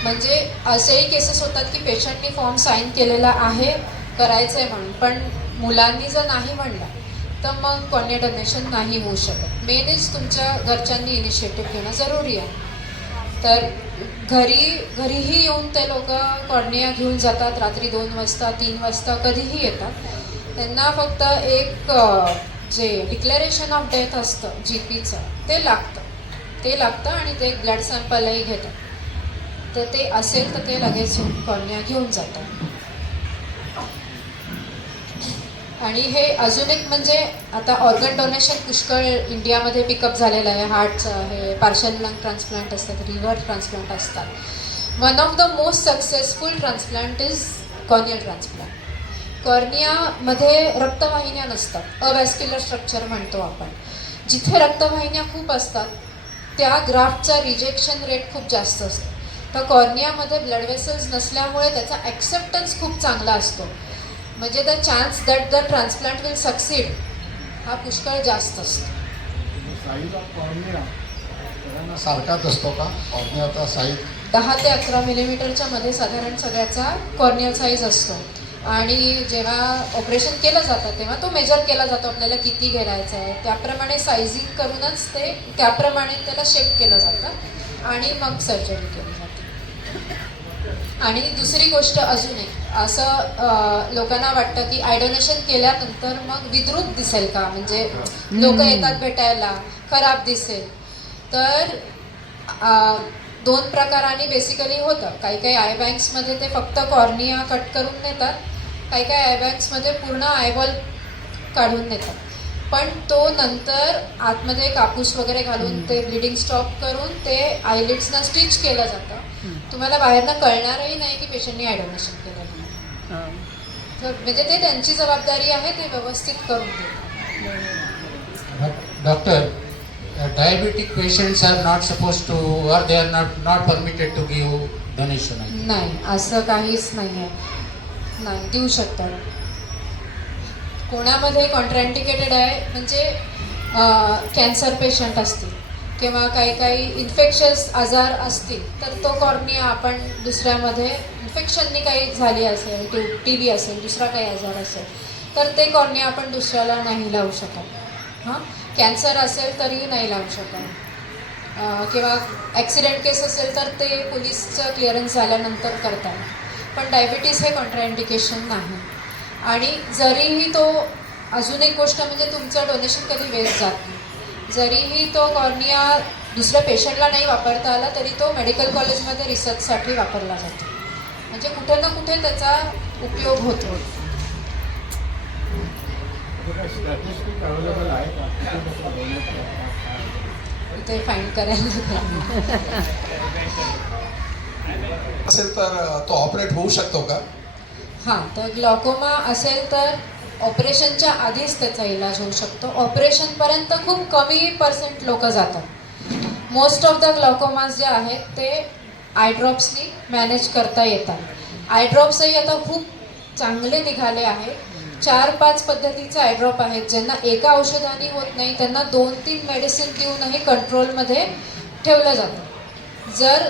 म्हणजे असेही केसेस होतात की पेशंटनी फॉर्म साईन केलेला आहे करायचं आहे म्हणून, पण मुलांनी जर नाही म्हणलं तर मग कॉर्निया डोनेशन नाही होऊ शकत. मेन इज तुमच्या घरच्यांनी इनिशिएटिव्ह घेणं जरुरी आहे. तर घरीही येऊन ते लोक कॉर्निया घेऊन जातात. रात्री 2 वाजता 3 वाजता कधीही येतात. त्यांना फक्त एक जे डिक्लेरेशन ऑफ डेथ असतं GPचं ते लागतं आणि ते ब्लड सॅम्पलही घेतात. तर ते असेल तर ते लगेच येऊन कॉर्निया घेऊन जातात. आणि हे अजून एक म्हणजे आता ऑर्गन डोनेशन पुष्कळ इंडियामध्ये पिकअप झालेलं आहे. हार्टचं आहे, पार्शल लंग ट्रान्सप्लांट असतात, लिव्हर ट्रान्सप्लांट असतात. One of the most successful transplant is corneal transplant. कॉर्नियामध्ये रक्तवाहिन्या नसतात, अवॅस्क्युलर स्ट्रक्चर म्हणतो आपण. जिथे रक्तवाहिन्या खूप असतात त्या ग्राफ्टचा रिजेक्शन रेट खूप जास्त असतो. तर कॉर्नियामध्ये ब्लड वेसल्स नसल्यामुळे त्याचा ॲक्सेप्टन्स खूप चांगला असतो. म्हणजे the chance that the transplant will succeed हा पुष्कळ जास्त असतो. साईज ऑफ कॉर्निया सगळ्यांना सारखाच असतो का? कॉर्नियाचा साईज 10 ते 11 मिलीमीटरच्या मध्ये साधारण सगळ्याचा कॉर्नियल साईज असतो. आणि जेव्हा ऑपरेशन केलं जातं तेव्हा तो मेजर केला जातो आपल्याला किती घेरायचा आहे. त्याप्रमाणे सायझिंग करूनच ते त्याप्रमाणे त्याला शेप केलं जातं आणि मग सर्जरी केली जाते. आणि दुसरी गोष्ट अजून एक असं लोकांना वाटतं की आय डोनेशन केल्यानंतर मग विद्रूप दिसेल का, म्हणजे लोक येतात भेटायला, खराब दिसेल. तर 2 प्रकारांनी बेसिकली होतं. काही आय बँक्समध्ये ते फक्त कॉर्निया कट करून नेतात, काही आय बँक्समध्ये पूर्ण आयबॉल काढून नेतात. पण तो नंतर आतमध्ये कापूस वगैरे घालून ते ब्लिडिंग स्टॉप करून ते आयलिड्सना स्टिच केलं जातं. तुम्हाला बाहेरनं कळणारही नाही की पेशंटनी आय डोनेशन केलं नाही. तर म्हणजे ते त्यांची जबाबदारी आहे, ते व्यवस्थित करून देतात. Doctor, diabetic patients are not supposed to, or they are not permitted to give donation. नाही, असं काहीच नाही आहे. नाही देऊ शकतात. कोणामध्ये कॉन्ट्राइंडिकेटेड आहे म्हणजे कॅन्सर पेशंट असतील किंवा काही इन्फेक्शस आजार असतील तर तो कॉर्निया आपण दुसऱ्यामध्ये इन्फेक्शननी काही झाली असेल, TB असेल, दुसरा काही आजार असेल तर ते कॉर्निया आपण दुसऱ्याला नाही लावू शकत. हां, कॅन्सर असेल तरीही नाही लावू शकत. किंवा ॲक्सिडेंट केस असेल तर ते पोलीसचं क्लिअरन्स झाल्यानंतर करतात. पण डायबिटीस हे कॉन्ट्राइंडिकेशन नाही. आणि जरीही तो अजून एक गोष्ट म्हणजे तुमचं डोनेशन कधी वेस्ट जात नाही. जरीही तो कॉर्निया दुसऱ्या पेशंटला नाही वापरता आला तरी तो मेडिकल कॉलेजमध्ये रिसर्चसाठी वापरला जातो. म्हणजे कुठे ना कुठे त्याचा उपयोग होतो. स्टॅटिस्टिक अवेलेबल आहे का? ते फाईंड करायला असेल तर तो ऑपरेट होऊ शकतो का? हां, तर ग्लॉकोमा असेल तर ऑपरेशनच्या आधीच त्याचा इलाज होऊ शकतो. ऑपरेशनपर्यंत खूप कमी % लोक जातात. मोस्ट ऑफ द ग्लॉकोमास जे आहेत ते आय ड्रॉप्सनी मॅनेज करता येतात. आय ड्रॉप्सही आता खूप चांगले निघाले आहेत. 4-5 पद्धतीचे आय ड्रॉप आहेत ज्यांना एका औषधाने होत नाही, त्यांना 2-3 मेडिसिन देऊनही कंट्रोलमध्ये ठेवलं जातं. जर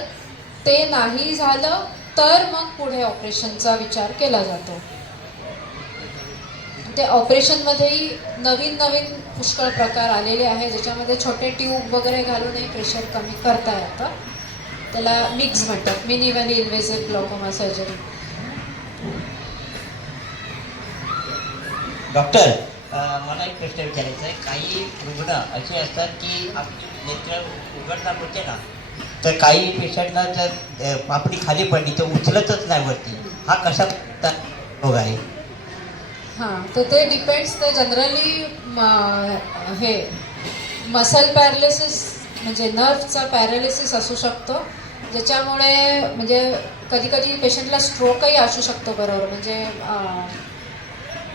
ते नाही झालं तर मग पुढे ऑपरेशनचा विचार केला जातो. ते ऑपरेशनमध्येही नवीन पुष्कळ प्रकार आलेले आहे ज्याच्यामध्ये छोटे ट्यूब वगैरे घालूनही प्रेशर कमी करता येतं. त्याला मिक्स म्हणतात, minimally invasive glaucoma surgery. Doctor, मला एक प्रश्न विचारायचा आहे. काही रुग्ण असे असतात की आपली नेत्र उघडणार होते ना, तर काही पेशंटला जर पापडी खाली पडली तर उचलतच नाही वरती. हा कशा रोग आहे? हां, तर ते डिपेंड्स. ते जनरली हे मसल पॅरालिसिस म्हणजे नर्वचा पॅरालिसिस असू शकतो ज्याच्यामुळे म्हणजे कधी पेशंटला स्ट्रोकही असू शकतो. बरोबर, म्हणजे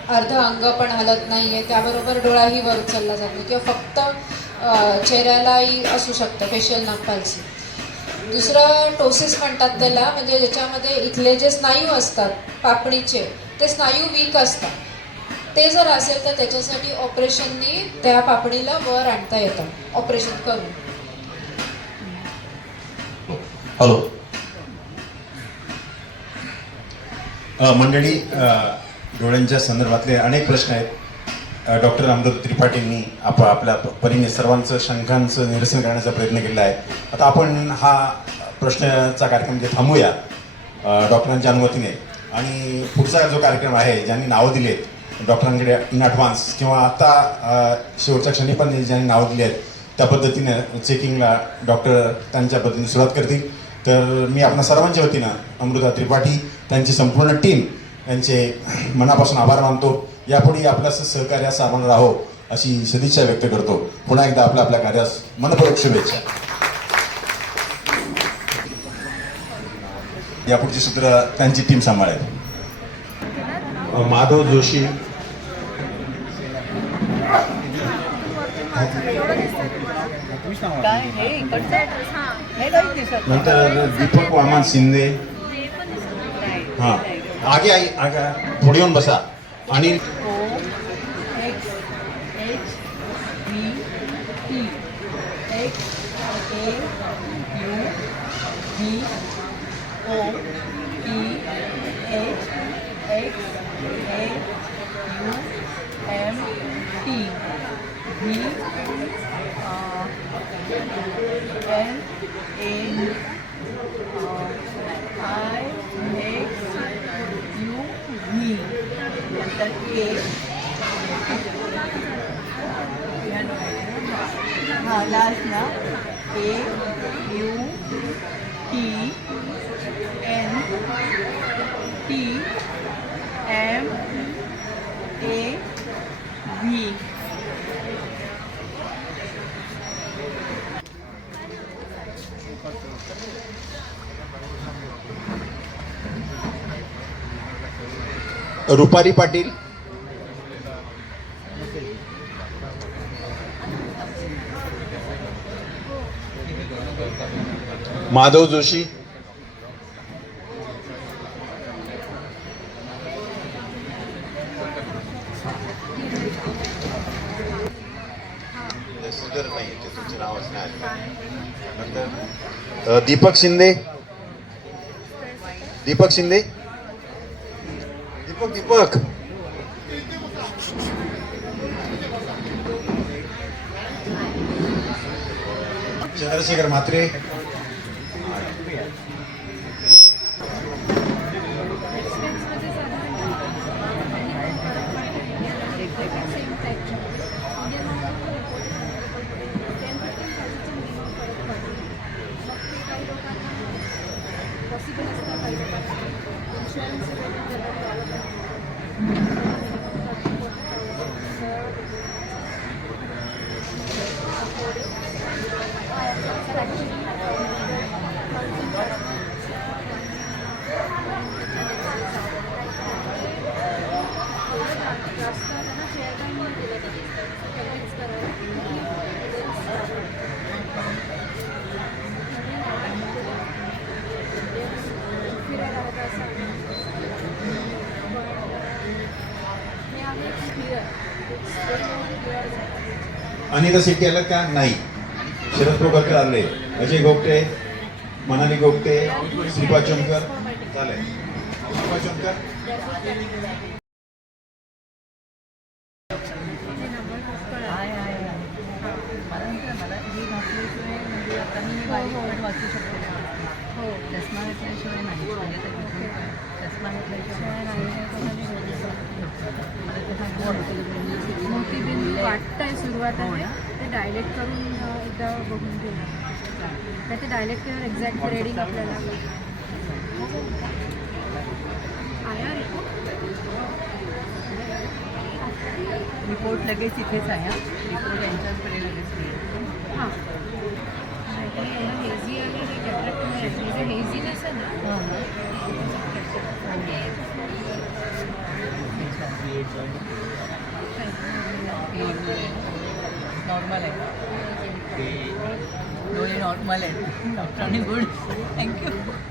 अर्ध अंग पण हलत नाही आहे, त्याबरोबर डोळाही वर उचलला जातो किंवा फक्त चेहऱ्यालाही असू शकतं फेशियल नर्व्ह पॅल्सी. दुसरं टोसिस म्हणतात त्याला, म्हणजे ज्याच्यामध्ये इथले जे स्नायू असतात पापणीचे ते स्नायू वीक असतात. ते जर असेल तर त्याच्यासाठी ऑपरेशननी त्या पापणीला वर आणता येतं ऑपरेशन करून. हॅलो मंडळी, डोळ्यांच्या संदर्भातले अनेक प्रश्न आहेत. डॉक्टर अमृत त्रिपाठींनी आपल्या परीने सर्वांचं शंकांचं निरसन करण्याचा प्रयत्न केला आहे. आता आपण हा प्रश्नाचा कार्यक्रम जे थांबूया डॉक्टरांच्या अनुमतीने, आणि पुढचा जो कार्यक्रम आहे ज्यांनी नावं दिलेत डॉक्टरांकडे इन ॲडव्हान्स किंवा आता शेवटच्या क्षणी पण ज्यांनी नावं दिली आहेत त्या पद्धतीनं चेकिंगला डॉक्टर त्यांच्या पद्धतीने सुरुवात करतील. तर मी आपल्या सर्वांच्या वतीनं अमृता त्रिपाठी, त्यांची संपूर्ण टीम यांचे मनापासून आभार मानतो. यापुढे आपल्या सहकार्यास आपण राहो अशी सदिच्छा व्यक्त करतो. पुन्हा एकदा आपल्या कार्यास मनपूर्वक शुभेच्छा. यापुढची सूत्र त्यांची टीम सांभाळेल. माधव जोशी, नंतर दीपक वामन शिंदे. हां, आगे पुढे येऊन बसा. आणि लास्ट ना A U T N T M A V. Rupali Patil, Madhav Joshi, Deepak Shinde, Deepak Shinde, Deepak Chandrashekhar Mhatre, Anita Shetty आलं का नाही, शरद प्रभाकर आले, अजय गोगटे, मनाली गोगटे, श्रीपाद चोनकर, चालेल श्रीपाद चोनकर. मोतीबिंदू वाटतंय सुरुवातीला ते डायलेक्ट करून एकदा बघून घेऊ. ते डायलेक्ट केलं एक्झॅक्ट रेडिंग आपल्याला आया रिपोर्ट लगेच इथेच आहे. रिपोर्ट यांच्याकडे लगेच हां हेझी आले हे कॅटरॅक्ट हेझीनेस आहे ना. नॉर्मल आहे. डोळे नॉर्मल आहे डॉक्टरांनी गुड थँक्यू